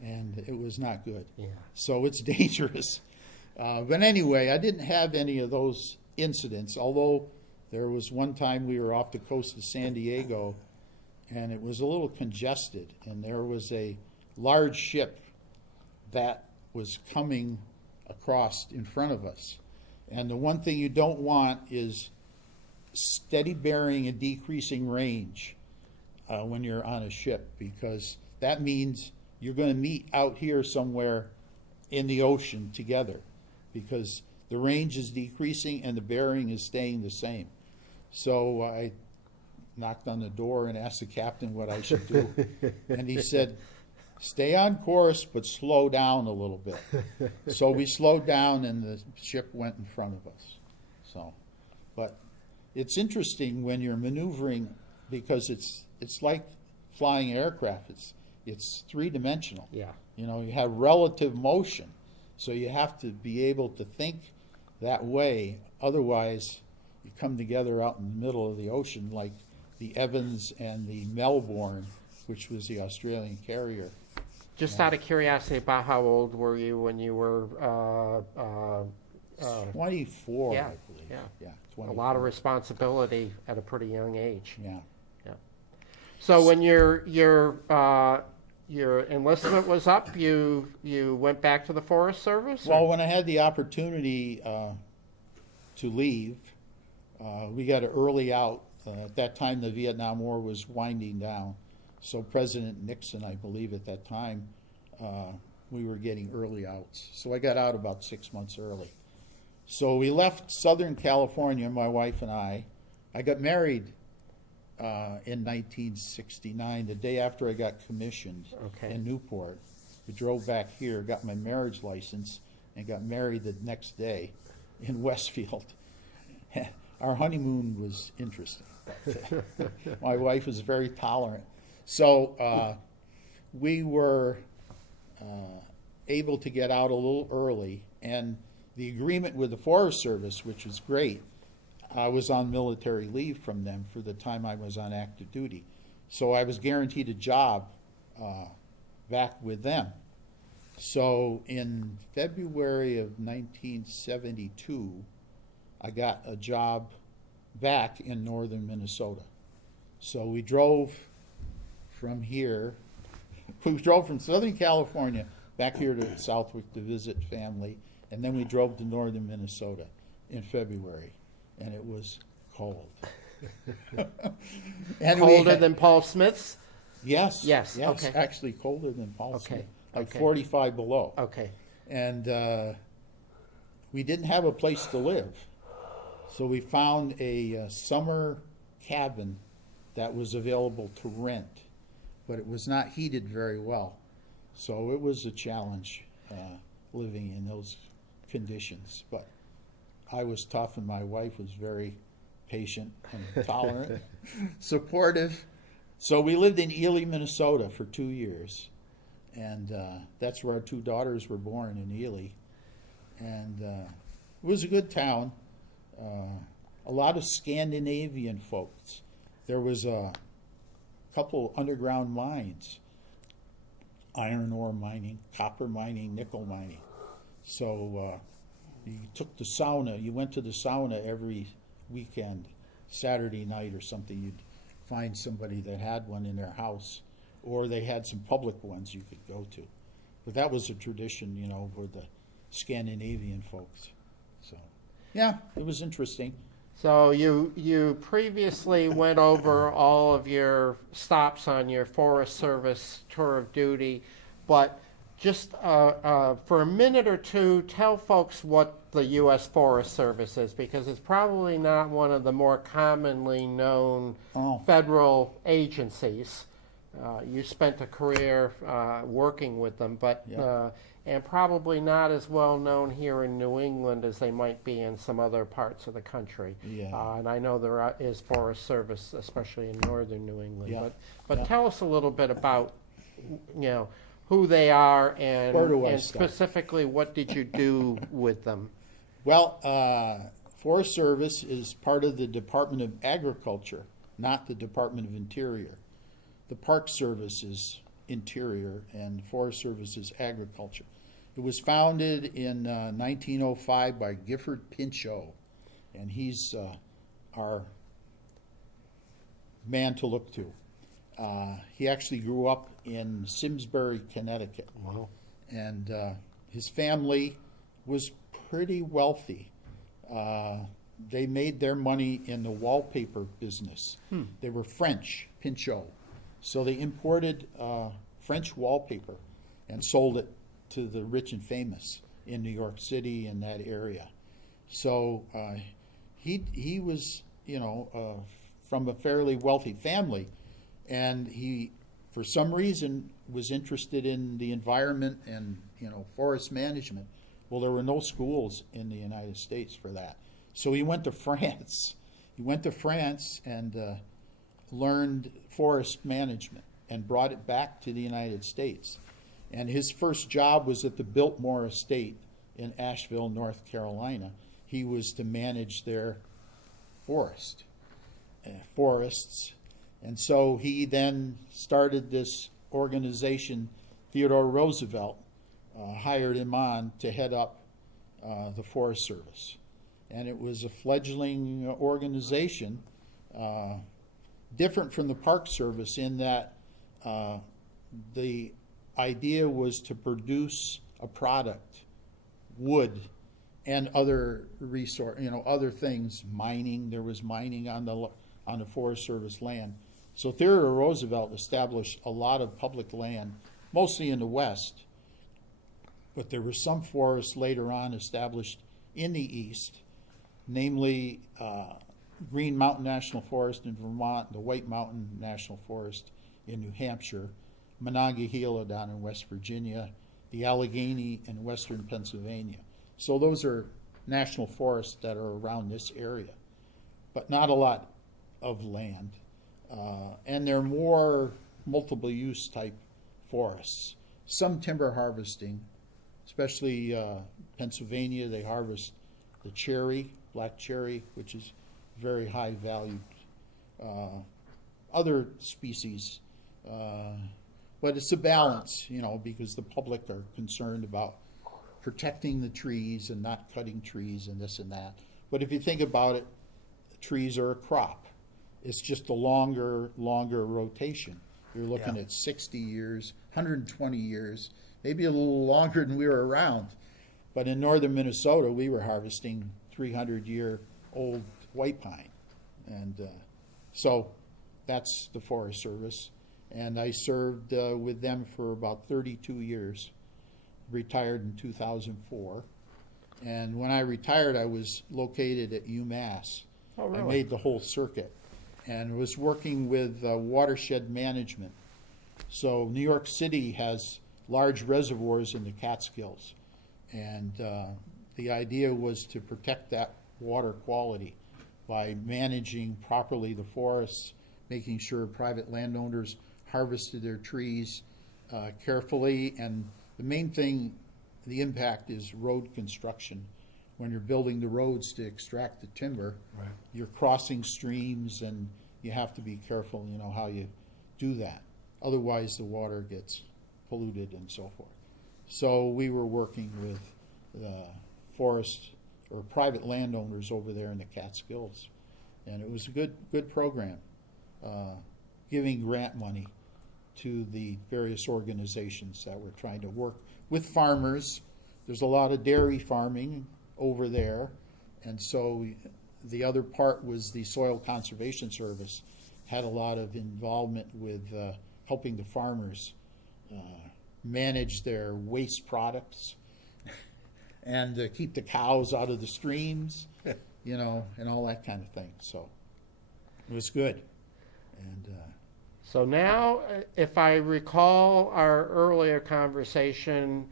and it was not good. Yeah. So it's dangerous. But anyway, I didn't have any of those incidents, although there was one time we were off the coast of San Diego, and it was a little congested, and there was a large ship that was coming across in front of us. And the one thing you don't want is steady bearing and decreasing range when you're on a ship, because that means you're going to meet out here somewhere in the ocean together, because the range is decreasing and the bearing is staying the same. So I knocked on the door and asked the captain what I should do. And he said, stay on course, but slow down a little bit. So we slowed down and the ship went in front of us. So, but it's interesting when you're maneuvering, because it's like flying aircraft. It's three-dimensional. Yeah. You know, you have relative motion. So you have to be able to think that way. Otherwise, you come together out in the middle of the ocean like the Evans and the Melbourne, which was the Australian carrier. Just out of curiosity, about how old were you when you were 24, yeah, I believe. yeah. Yeah, a 24. lot of responsibility at a pretty young age? Yeah. So when your enlistment was up, you went back to the Forest Service? Well, when I had the opportunity to leave, we got an early out. At that time, the Vietnam War was winding down. So President Nixon, I believe at that time, we were getting early outs. So I got out about 6 months early. So we left Southern California, my wife and I. I got married in 1969, the day after I got commissioned in Newport. We drove back here, got my marriage license, and got married the next day in Westfield. Our honeymoon was interesting. My wife was very tolerant. So we were able to get out a little early, and the agreement with the Forest Service, which was great, I was on military leave from them for the time I was on active duty. So I was guaranteed a job back with them. So in February of 1972, I got a job back in northern Minnesota. So we drove from here, we drove from Southern California back here to Southwick to visit family, and then we drove to northern Minnesota in February, and it was cold. And Colder than Paul Smith's? Yes. Yes, okay. Actually colder than Paul Okay, Smith, like okay. 45 below. Okay. And we didn't have a place to live. So we found a summer cabin that was available to rent, but it was not heated very well. So it was a challenge living in those conditions. But I was tough, and my wife was very patient and tolerant, supportive. So we lived in Ely, Minnesota for 2 years. And that's where our two daughters were born, in Ely. And it was a good town. A lot of Scandinavian folks. There was a couple underground mines, iron ore mining, copper mining, nickel mining. So you took the sauna, you went to the sauna every weekend, Saturday night or something. You'd find somebody that had one in their house, or they had some public ones you could go to. But that was a tradition, you know, for the Scandinavian folks. So, yeah, it was interesting. So you previously went over all of your stops on your Forest Service tour of duty, but just for a minute or two, tell folks what the U.S. Forest Service is, because it's probably not one of the more commonly known federal agencies. You spent a career working with them, but and probably not as well known here in New England as they might be in some other parts of the country. Yeah. And I know there is Forest Service, especially in northern New England. Yeah. But tell us a little bit about, who they are Where do I and start? specifically what did you do with them? Well, Forest Service is part of the Department of Agriculture, not the Department of Interior. The Park Service is Interior and Forest Service is Agriculture. It was founded in 1905 by Gifford Pinchot, and he's our man to look to. He actually grew up in Simsbury, Connecticut. Wow. And his family was pretty wealthy. They made their money in the wallpaper business. They were French, Pinchot. So they imported French wallpaper and sold it to the rich and famous in New York City and that area. So he was, from a fairly wealthy family, and he, for some reason, was interested in the environment and forest management. Well, there were no schools in the United States for that, so he went to France. He went to France and learned forest management and brought it back to the United States. And his first job was at the Biltmore Estate in Asheville, North Carolina. He was to manage their forests. And so he then started this organization. Theodore Roosevelt hired him on to head up the Forest Service. And it was a fledgling organization, different from the Park Service in that the idea was to produce a product, wood, and other other things, mining. There was mining on the Forest Service land. So Theodore Roosevelt established a lot of public land, mostly in the West, but there were some forests later on established in the East, namely Green Mountain National Forest in Vermont, the White Mountain National Forest in New Hampshire, Monongahela down in West Virginia, the Allegheny in western Pennsylvania. So those are national forests that are around this area, but not a lot of land. And they're more multiple use type forests. Some timber harvesting, especially Pennsylvania, they harvest the cherry, black cherry, which is very high valued. Other species, but it's a balance, because the public are concerned about protecting the trees and not cutting trees and this and that. But if you think about it, trees are a crop. It's just a longer rotation. You're looking at 60 years, 120 years, maybe a little longer than we were around. But in northern Minnesota, we were harvesting 300-year-old white pine. And so that's the Forest Service. And I served with them for about 32 years, retired in 2004. And when I retired, I was located at UMass. Oh, really? I made the whole circuit and was working with watershed management. So New York City has large reservoirs in the Catskills. And the idea was to protect that water quality by managing properly the forests, making sure private landowners harvested their trees carefully. And the main thing, the impact, is road construction. When you're building the roads to extract the timber, Right. you're crossing streams, and you have to be careful, how you do that. Otherwise, the water gets polluted and so forth. So we were working with the forest or private landowners over there in the Catskills, and it was a good program, giving grant money to the various organizations that were trying to work with farmers. There's a lot of dairy farming over there, and so the other part was the Soil Conservation Service had a lot of involvement with helping the farmers manage their waste products and keep the cows out of the streams, and all that kind of thing. So it was good. And So now, if I recall our earlier conversation,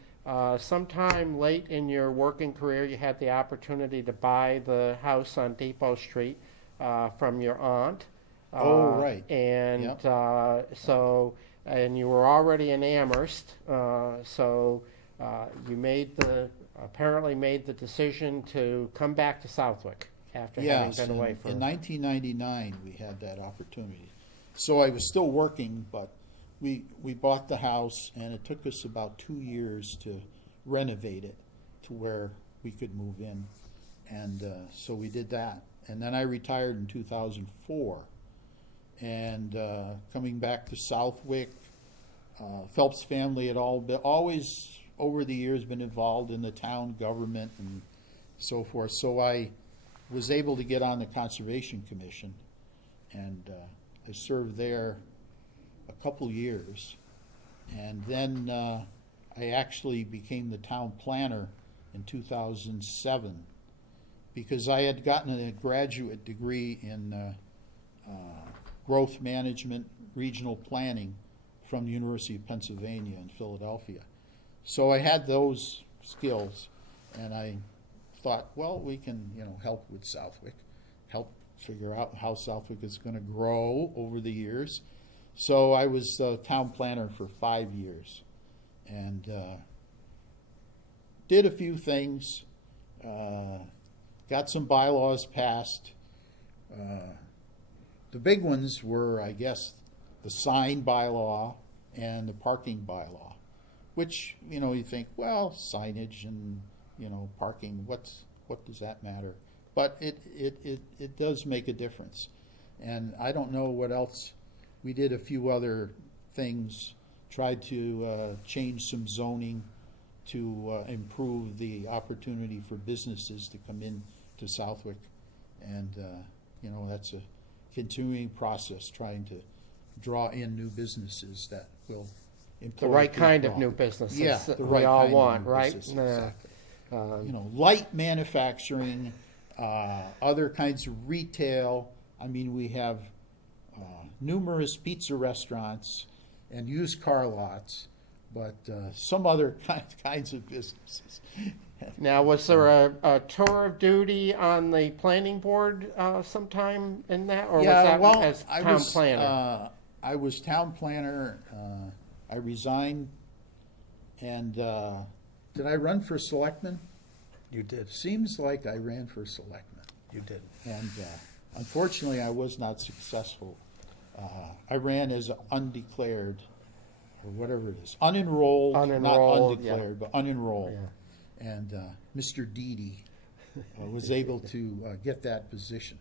sometime late in your working career, you had the opportunity to buy the house on Depot Street from your aunt. Oh, right. And Yep. And you were already in Amherst, so you apparently made the decision to come back to Southwick. after Yes, having been away for. in 1999, we had that opportunity. So I was still working, but we bought the house, and it took us about 2 years to renovate it to where we could move in. And so we did that. And then I retired in 2004. And coming back to Southwick, Phelps family had always, over the years, been involved in the town government and so forth. So I was able to get on the Conservation Commission, and I served there a couple years. And then I actually became the town planner in 2007 because I had gotten a graduate degree in growth management, regional planning from the University of Pennsylvania in Philadelphia. So I had those skills, and I thought, well, we can, help with Southwick, help figure out how Southwick is going to grow over the years. So I was town planner for 5 years, and did a few things, got some bylaws passed. The big ones were, I guess, the sign bylaw and the parking bylaw, which, you think, well, signage and, parking, what does that matter? But it does make a difference. And I don't know what else. We did a few other things, tried to change some zoning to improve the opportunity for businesses to come in to Southwick. And, that's a continuing process, trying to draw in new businesses that will employ The right kind of people. new businesses Yeah, that the we right all kind of want, new right? businesses, Nah. exactly. Light manufacturing, other kinds of retail. I mean, we have numerous pizza restaurants and used car lots, but some other kinds of businesses. Now, was there a tour of duty on the planning board sometime in that, or was that as town planner? I was town planner. I resigned, and did I run for selectman? You did. Seems like I ran for selectman. You did. And unfortunately, I was not successful. I ran as undeclared, or whatever it is, unenrolled, not Unenrolled, undeclared, but unenrolled. Yeah. And Mr. Deedy was able to get that position.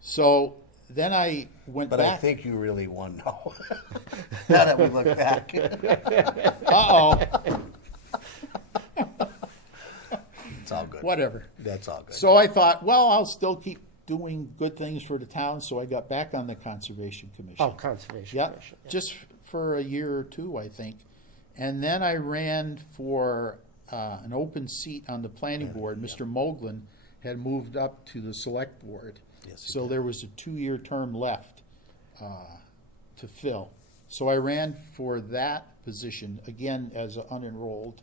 So then I went But back. I think you really won now. Now that we look back. Uh-oh. It's all good. Whatever. That's all good. So I thought, well, I'll still keep doing good things for the town, so I got back on the Conservation Commission. Oh, Conservation Yeah, Commission. Yeah. just for a year or two, I think. And then I ran for an open seat on the planning board. Mr. Moglen had moved up to the select board. Yes, he So did. there was a 2-year term left to fill. So I ran for that position, again, as an unenrolled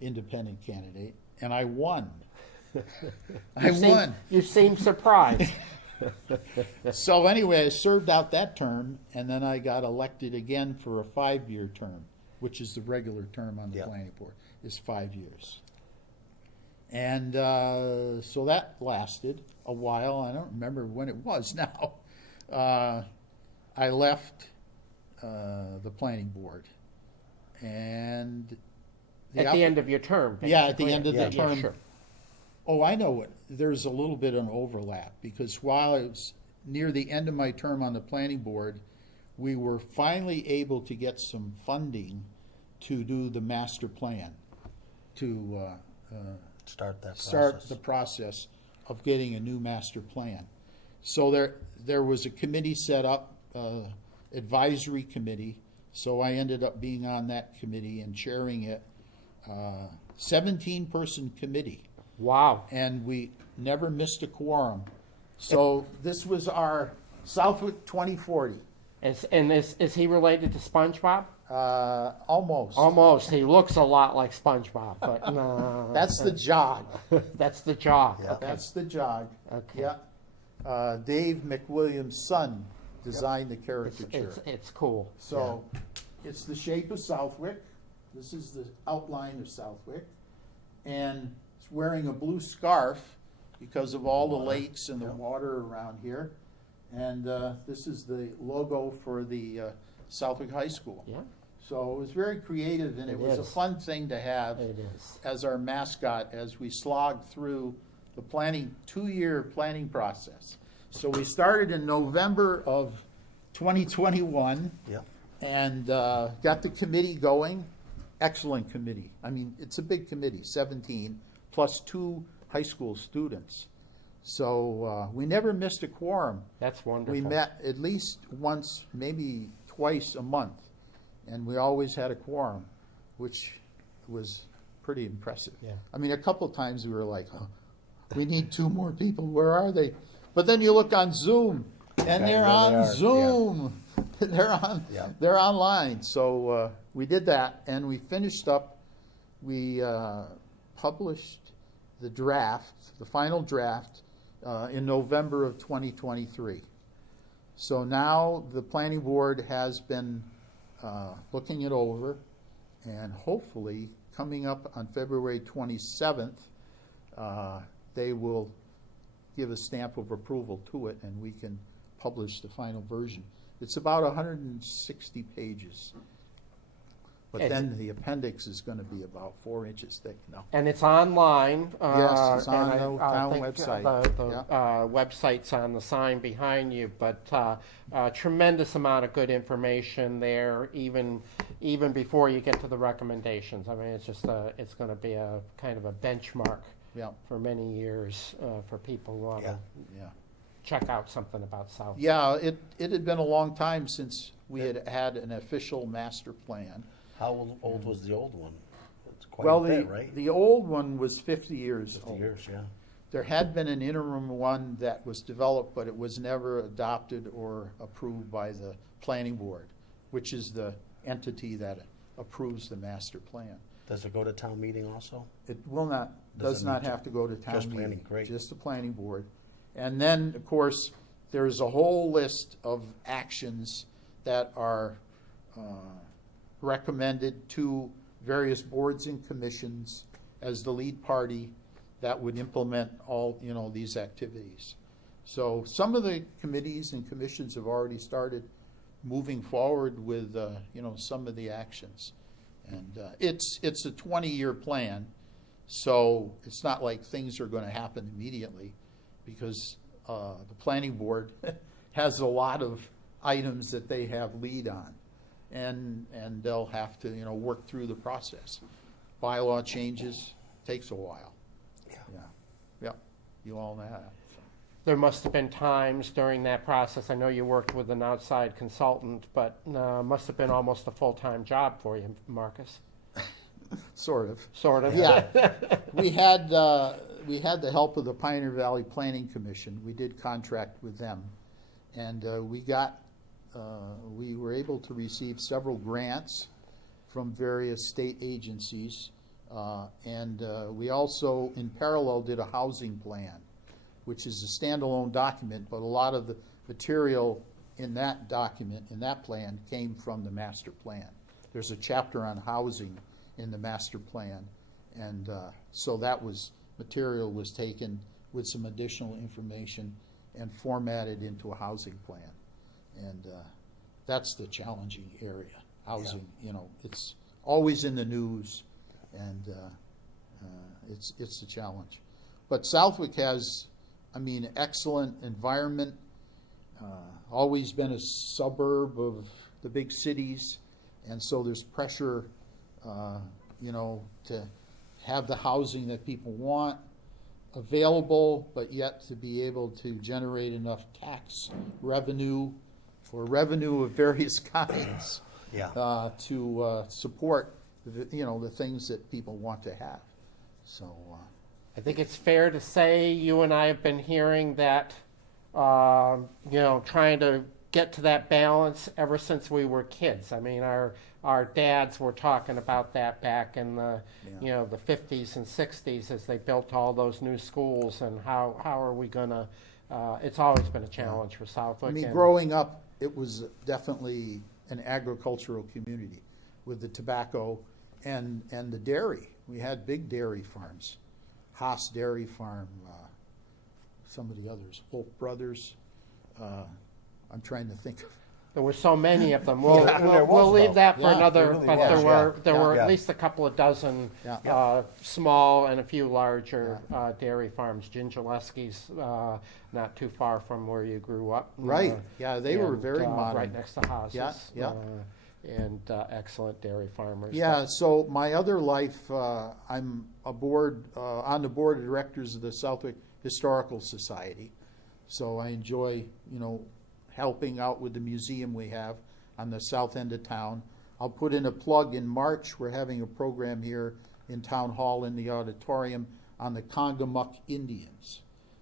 independent candidate, and I won. I won. You seem surprised. So anyway, I served out that term, and then I got elected again for a 5-year term, which is the regular term on the Yeah. planning board, is 5 years. And so that lasted a while. I don't remember when it was now. I left the planning board. And At the end of your term, Yeah, at the basically. end of the Yeah, term. sure. Oh, I know it. There's a little bit of an overlap because while I was near the end of my term on the planning board, we were finally able to get some funding to do the master plan, to Start that start process. the process of getting a new master plan. So there was a committee set up, advisory committee. So I ended up being on that committee and chairing it. 17-person committee. Wow. And we never missed a quorum. So this was our Southwick 2040. Is he related to SpongeBob? Almost. Almost. He looks a lot like SpongeBob, but no. That's the jog. That's the jaw. Yeah. Okay. That's the jog. Okay. Yeah. Dave McWilliams' son designed the caricature. It's cool. So it's the shape of Southwick. This is the outline of Southwick. And it's wearing a blue scarf because of all the lakes and the water around here. And this is the logo for the Southwick High School. Yeah, So it was very creative, and it It was a is. fun thing to have it is. as our mascot as we slogged through the 2-year planning process. So we started in November of 2021 Yeah. and got the committee going. Excellent committee. I mean, it's a big committee, 17, plus 2 high school students. So we never missed a quorum. That's wonderful. We met at least once, maybe twice a month, and we always had a quorum, which was pretty impressive. Yeah. I mean, a couple times we were like, oh, we need 2 more people, where are they? But then you look on Zoom, and Right, they're there they on are, yeah. Zoom. Yeah. They're online. So we did that, and we finished up. We published the draft, the final draft, in November of 2023. So now the planning board has been looking it over, and hopefully coming up on February 27th, they will give a stamp of approval to it, and we can publish the final version. It's about 160 pages. But Is then the appendix is going to be about 4 inches thick now. And it's online. Yes, it's on and the I town think website. The website's on the sign behind you, but tremendous amount of good information there, even before you get to the recommendations. I mean, it's just it's going to be a kind of a benchmark Yeah, for many years for people who want to yeah. check out something about South. Yeah, it had been a long time since we had had an official master plan. How old was the old one? It's quite Well, a bit, right? the old one was 50 years 50 old. years, yeah. There had been an interim one that was developed, but it was never adopted or approved by the planning board, which is the entity that approves the master plan. Does it go to town meeting also? It will not, Does does it not need to- have to go to town just meeting. planning, great. Just the planning board. And then, of course, there's a whole list of actions that are recommended to various boards and commissions as the lead party that would implement all, these activities. So some of the committees and commissions have already started moving forward with, some of the actions. And it's a 20-year plan, so it's not like things are going to happen immediately, because the planning board has a lot of items that they have lead on, and they'll have to work through the process. Bylaw changes takes a while. Yeah, you all know that. So. There must have been times during that process, I know you worked with an outside consultant, but must have been almost a full-time job for you, Marcus. Sort of. Sort of. Yeah, we had the help of the Pioneer Valley Planning Commission. We did contract with them, and we were able to receive several grants from various state agencies, and we also, in parallel, did a housing plan, which is a standalone document, but a lot of the material in that document, in that plan, came from the master plan. There's a chapter on housing in the master plan, and so that material was taken with some additional information and formatted into a housing plan. And that's the challenging area, housing. It's always in the news, and it's a challenge. But Southwick has, excellent environment, always been a suburb of the big cities, and so there's pressure, to have the housing that people want available, but yet to be able to generate enough tax revenue for revenue of various kinds Yeah. to support the things that people want to have. So I think it's fair to say you and I have been hearing that, trying to get to that balance ever since we were kids. I mean, our dads were talking about that back in the, the 50s and 60s as they built all those new schools, and how are we going to, it's always been a challenge for Southwick. and- growing up, it was definitely an agricultural community with the tobacco and the dairy. We had big dairy farms, Haas Dairy Farm, some of the others, Holt Brothers. I'm trying to think of. There were so many of them. We'll, Yeah, we'll, there we'll was, leave though. that for Yeah, another, there really but was, there yeah. were Yeah. at least a couple of dozen Yeah. small and a few larger dairy farms. Gingileski's not too far from where you grew up. Right. Yeah, they were and, very modern. Right next to houses. Yeah, yeah. And excellent dairy farmers. Yeah, so my other life, I'm on the board of directors of the Southwick Historical Society. So I enjoy, helping out with the museum we have on the south end of town. I'll put in a plug. In March, we're having a program here in Town Hall in the auditorium on the Congamuck Indians.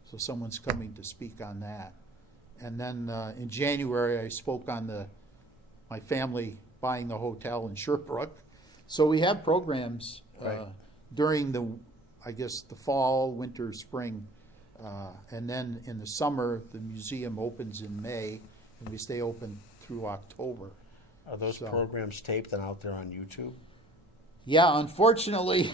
So someone's coming to speak on that. And then in January, I spoke on my family buying the hotel in Sherbrooke. So we have programs Right. during the fall, winter, spring. And then in the summer, the museum opens in May, and we stay open through October. Are those So- programs taped and out there on YouTube? Yeah, unfortunately,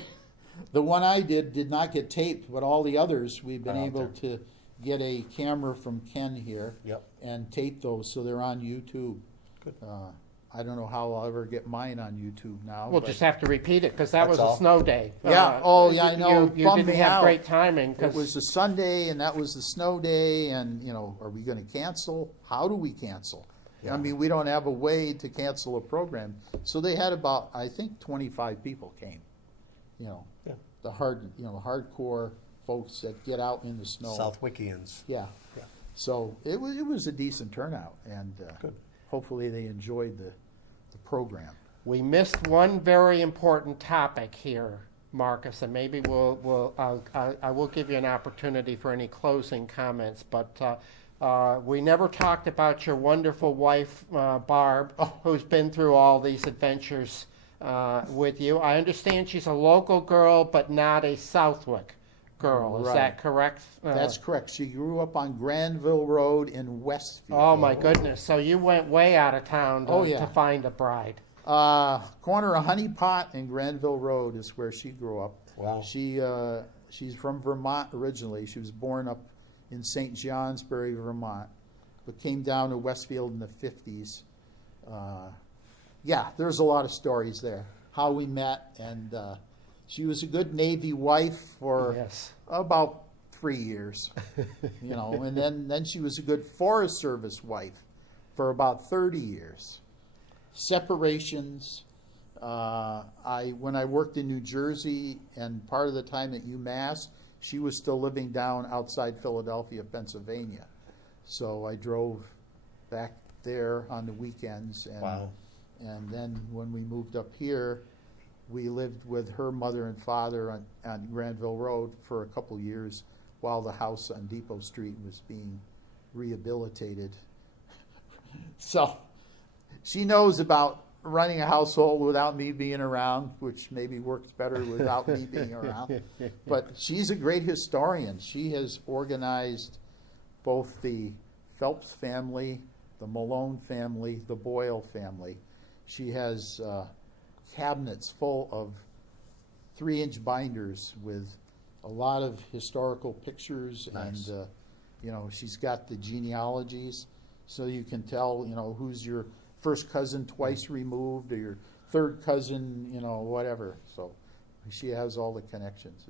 the one I did not get taped, but all the others, we've been Are out able to get a camera from Ken here Yep. and tape those, so they're on YouTube. Good. I don't know how I'll ever get mine on YouTube now. We'll but- just have to repeat it because that That's was all. a snow day. Yeah. Oh, yeah, I know. You Bummed didn't me have out. great timing. It was a Sunday, and that was the snow day, and, are we going to cancel? How do we cancel? Yeah. I mean, we don't have a way to cancel a program. So they had about, I think, 25 people came. Yeah. The hardcore folks that get out in the snow. Southwickians. Yeah. Yeah. So it was a decent turnout, and Good. hopefully they enjoyed the program. We missed one very important topic here, Marcus, and maybe I will give you an opportunity for any closing comments. But we never talked about your wonderful wife, Barb, who's been through all these adventures with you. I understand she's a local girl, but not a Southwick girl. Is Right. that correct? That's correct. She grew up on Granville Road in Westfield. Oh my goodness! So you went way out of town Oh, yeah. to find a bride. Corner of Honey Pot and Granville Road is where she grew up. Wow. She's from Vermont originally. She was born up in St. Johnsbury, Vermont, but came down to Westfield in the 50s. There's a lot of stories there. How we met, and she was a good Navy wife for Yes. about 3 years, and then she was a good Forest Service wife for about 30 years. Separations. When I worked in New Jersey and part of the time at UMass, she was still living down outside Philadelphia, Pennsylvania. So I drove back there on the weekends. And, Wow. and then when we moved up here, we lived with her mother and father on Granville Road for a couple years while the house on Depot Street was being rehabilitated. So she knows about running a household without me being around, which maybe works better without me being around. But she's a great historian. She has organized both the Phelps family, the Malone family, the Boyle family. She has cabinets full of 3-inch binders with a lot of historical pictures. Nice. And she's got the genealogies, so you can tell who's your first cousin twice removed or your third cousin, whatever. So she has all the connections.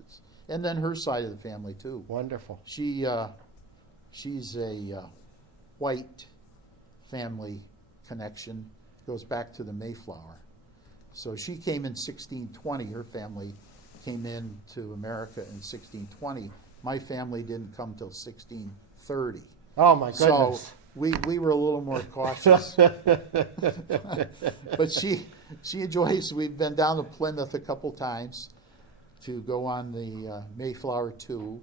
And then her side of the family too. Wonderful. She's a white family connection, goes back to the Mayflower. So she came in 1620. Her family came into America in 1620. My family didn't come till 1630. Oh my So goodness. we were a little more cautious. But she enjoys. We've been down to Plymouth a couple times to go on the Mayflower 2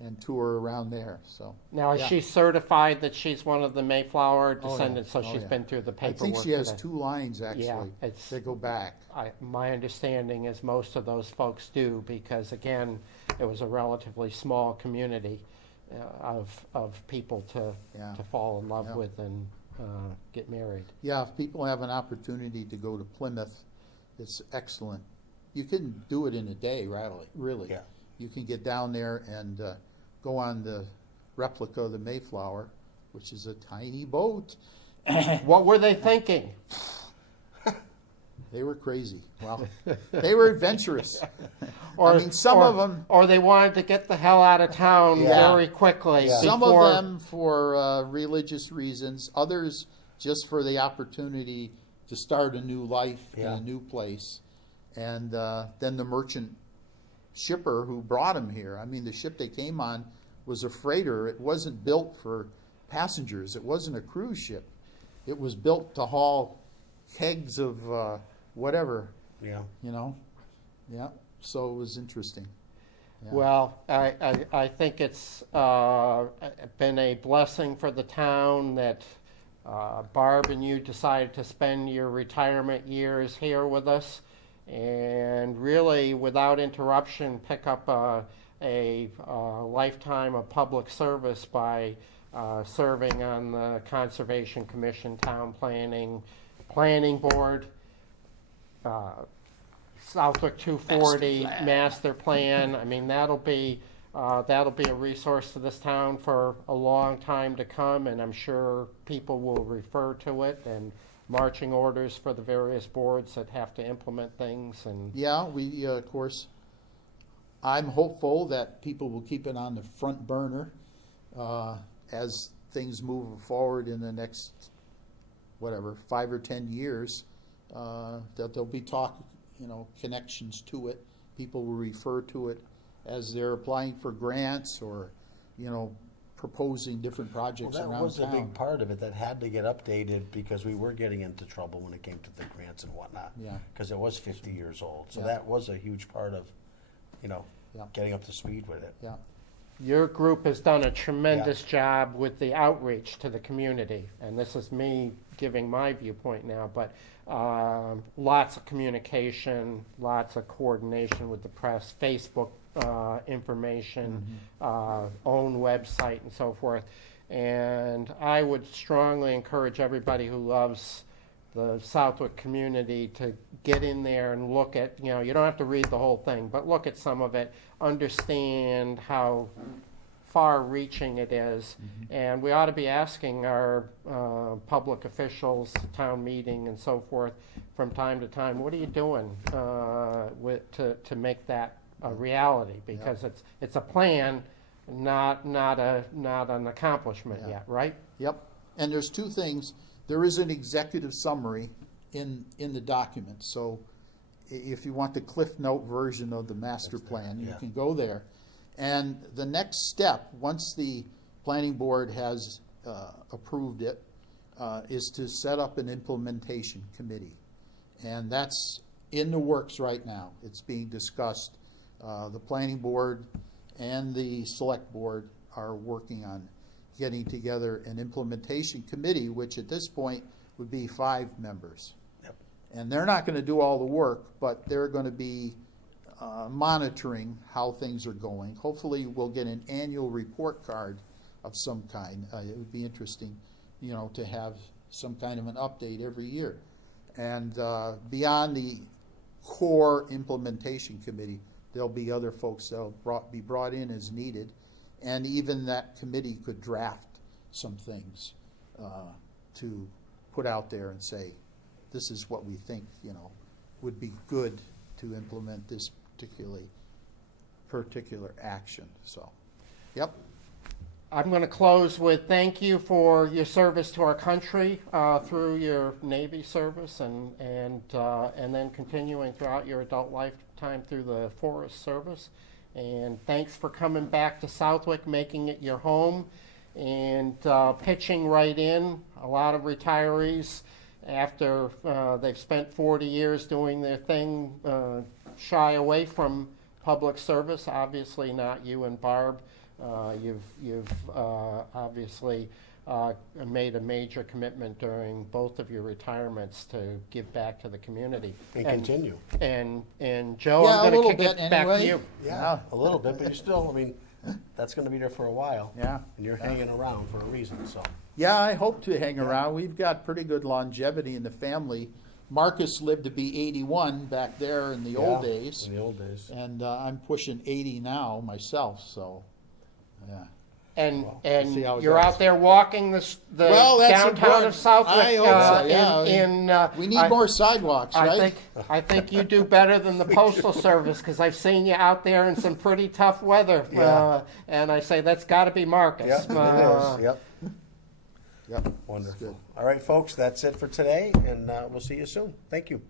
and tour around there. So Now, is yeah. she certified that she's one of the Mayflower Oh, yeah. descendants? So Oh, she's yeah. been through the I paperwork. think she has for that. 2 lines actually it's- that go back. My understanding is most of those folks do because, again, it was a relatively small community of people Yeah. to fall in love Yeah. with and get married. Yeah, if people have an opportunity to go to Plymouth, it's excellent. You can do it in a day, really. Yeah. You can get down there and go on the replica of the Mayflower, which is a tiny boat. What were they thinking? They were crazy. Well, they were adventurous. Or, I mean, some of them. or they wanted to get the hell out of town Yeah. very quickly. Yeah. Some before, of them for religious reasons, others just for the opportunity to start a new life in Yeah. a new place. And then the merchant shipper who brought them here. I mean, the ship they came on was a freighter. It wasn't built for passengers. It wasn't a cruise ship. It was built to haul kegs of whatever, Yeah. you know. Yeah, so it was interesting. Yeah. Well, I think it's been a blessing for the town that Barb and you decided to spend your retirement years here with us, and really, without interruption, pick up a lifetime of public service by serving on the Conservation Commission, Town Planning Board, Southwick 240 Master Plan. I mean, that'll be a resource to this town for a long time to come, and I'm sure people will refer to it, and marching orders for the various boards that have to implement things. And Yeah, we, of course, I'm hopeful that people will keep it on the front burner as things move forward in the next, 5 or 10 years, that there'll be talk, connections to it. People will refer to it as they're applying for grants or, proposing different Well, projects that around was a town. big part of it that had to get updated because we were getting into trouble when it came to the grants and whatnot. Yeah. Because it was 50 years old. So Yeah. that was a huge part of, Yeah. getting up to speed with it. Yeah, your group has done a tremendous job with the outreach to the community, and this is me giving my viewpoint now, but lots of communication, lots of coordination with the press, Facebook information, own website, and so forth. And I would strongly encourage everybody who loves the Southwick community to get in there and look at, you don't have to read the whole thing, but look at some of it, understand how far-reaching it is, and we ought to be asking our public officials, town meeting and so forth, from time to time, what are you doing to make that a reality? Because it's a plan, not an accomplishment Yeah. yet, right? yep. And there's two things. There is an executive summary in the document, so if you want the Cliff Note version of the master plan, you yeah. can go there. And the next step, once the planning board has approved it, is to set up an implementation committee. And that's in the works right now. It's being discussed. The planning board and the select board are working on getting together an implementation committee, which at this point would be 5 members. Yep. And they're not going to do all the work, but they're going to be monitoring how things are going. Hopefully, we'll get an annual report card of some kind. It would be interesting, to have some kind of an update every year. And beyond the core implementation committee, there'll be other folks that'll be brought in as needed. And even that committee could draft some things to put out there and say, this is what we think, would be good to implement this particular action. So, yep. I'm going to close with thank you for your service to our country through your Navy service and then continuing throughout your adult lifetime through the Forest Service. And thanks for coming back to Southwick, making it your home, and pitching right in. A lot of retirees, after they've spent 40 years doing their thing, shy away from public service. Obviously not you and Barb. You've obviously made a major commitment during both of your retirements to give back to the community. And continue. And Joe, Yeah, a I'm little going to kick bit it back to anyway. you. Yeah, a little bit, but you're still, that's going to be there for a while. Yeah. And you're hanging around for a reason, so. Yeah, I hope to hang around. We've got pretty good longevity in the family. Marcus lived to be 81 back there in the old Yeah, days. In the old days. And I'm pushing 80 now myself, so, yeah. And see how it you're goes. out there walking the Well, that's downtown important. of Southwick. I hope so, yeah. In We need more sidewalks, right? I think you do better than the Postal Service, because I've seen you out there in some pretty tough weather. Yeah. And I say, that's got to be Marcus. Yep, it is, yep. Yep. Wonderful. good. All right, folks, that's it for today, and we'll see you soon. Thank you.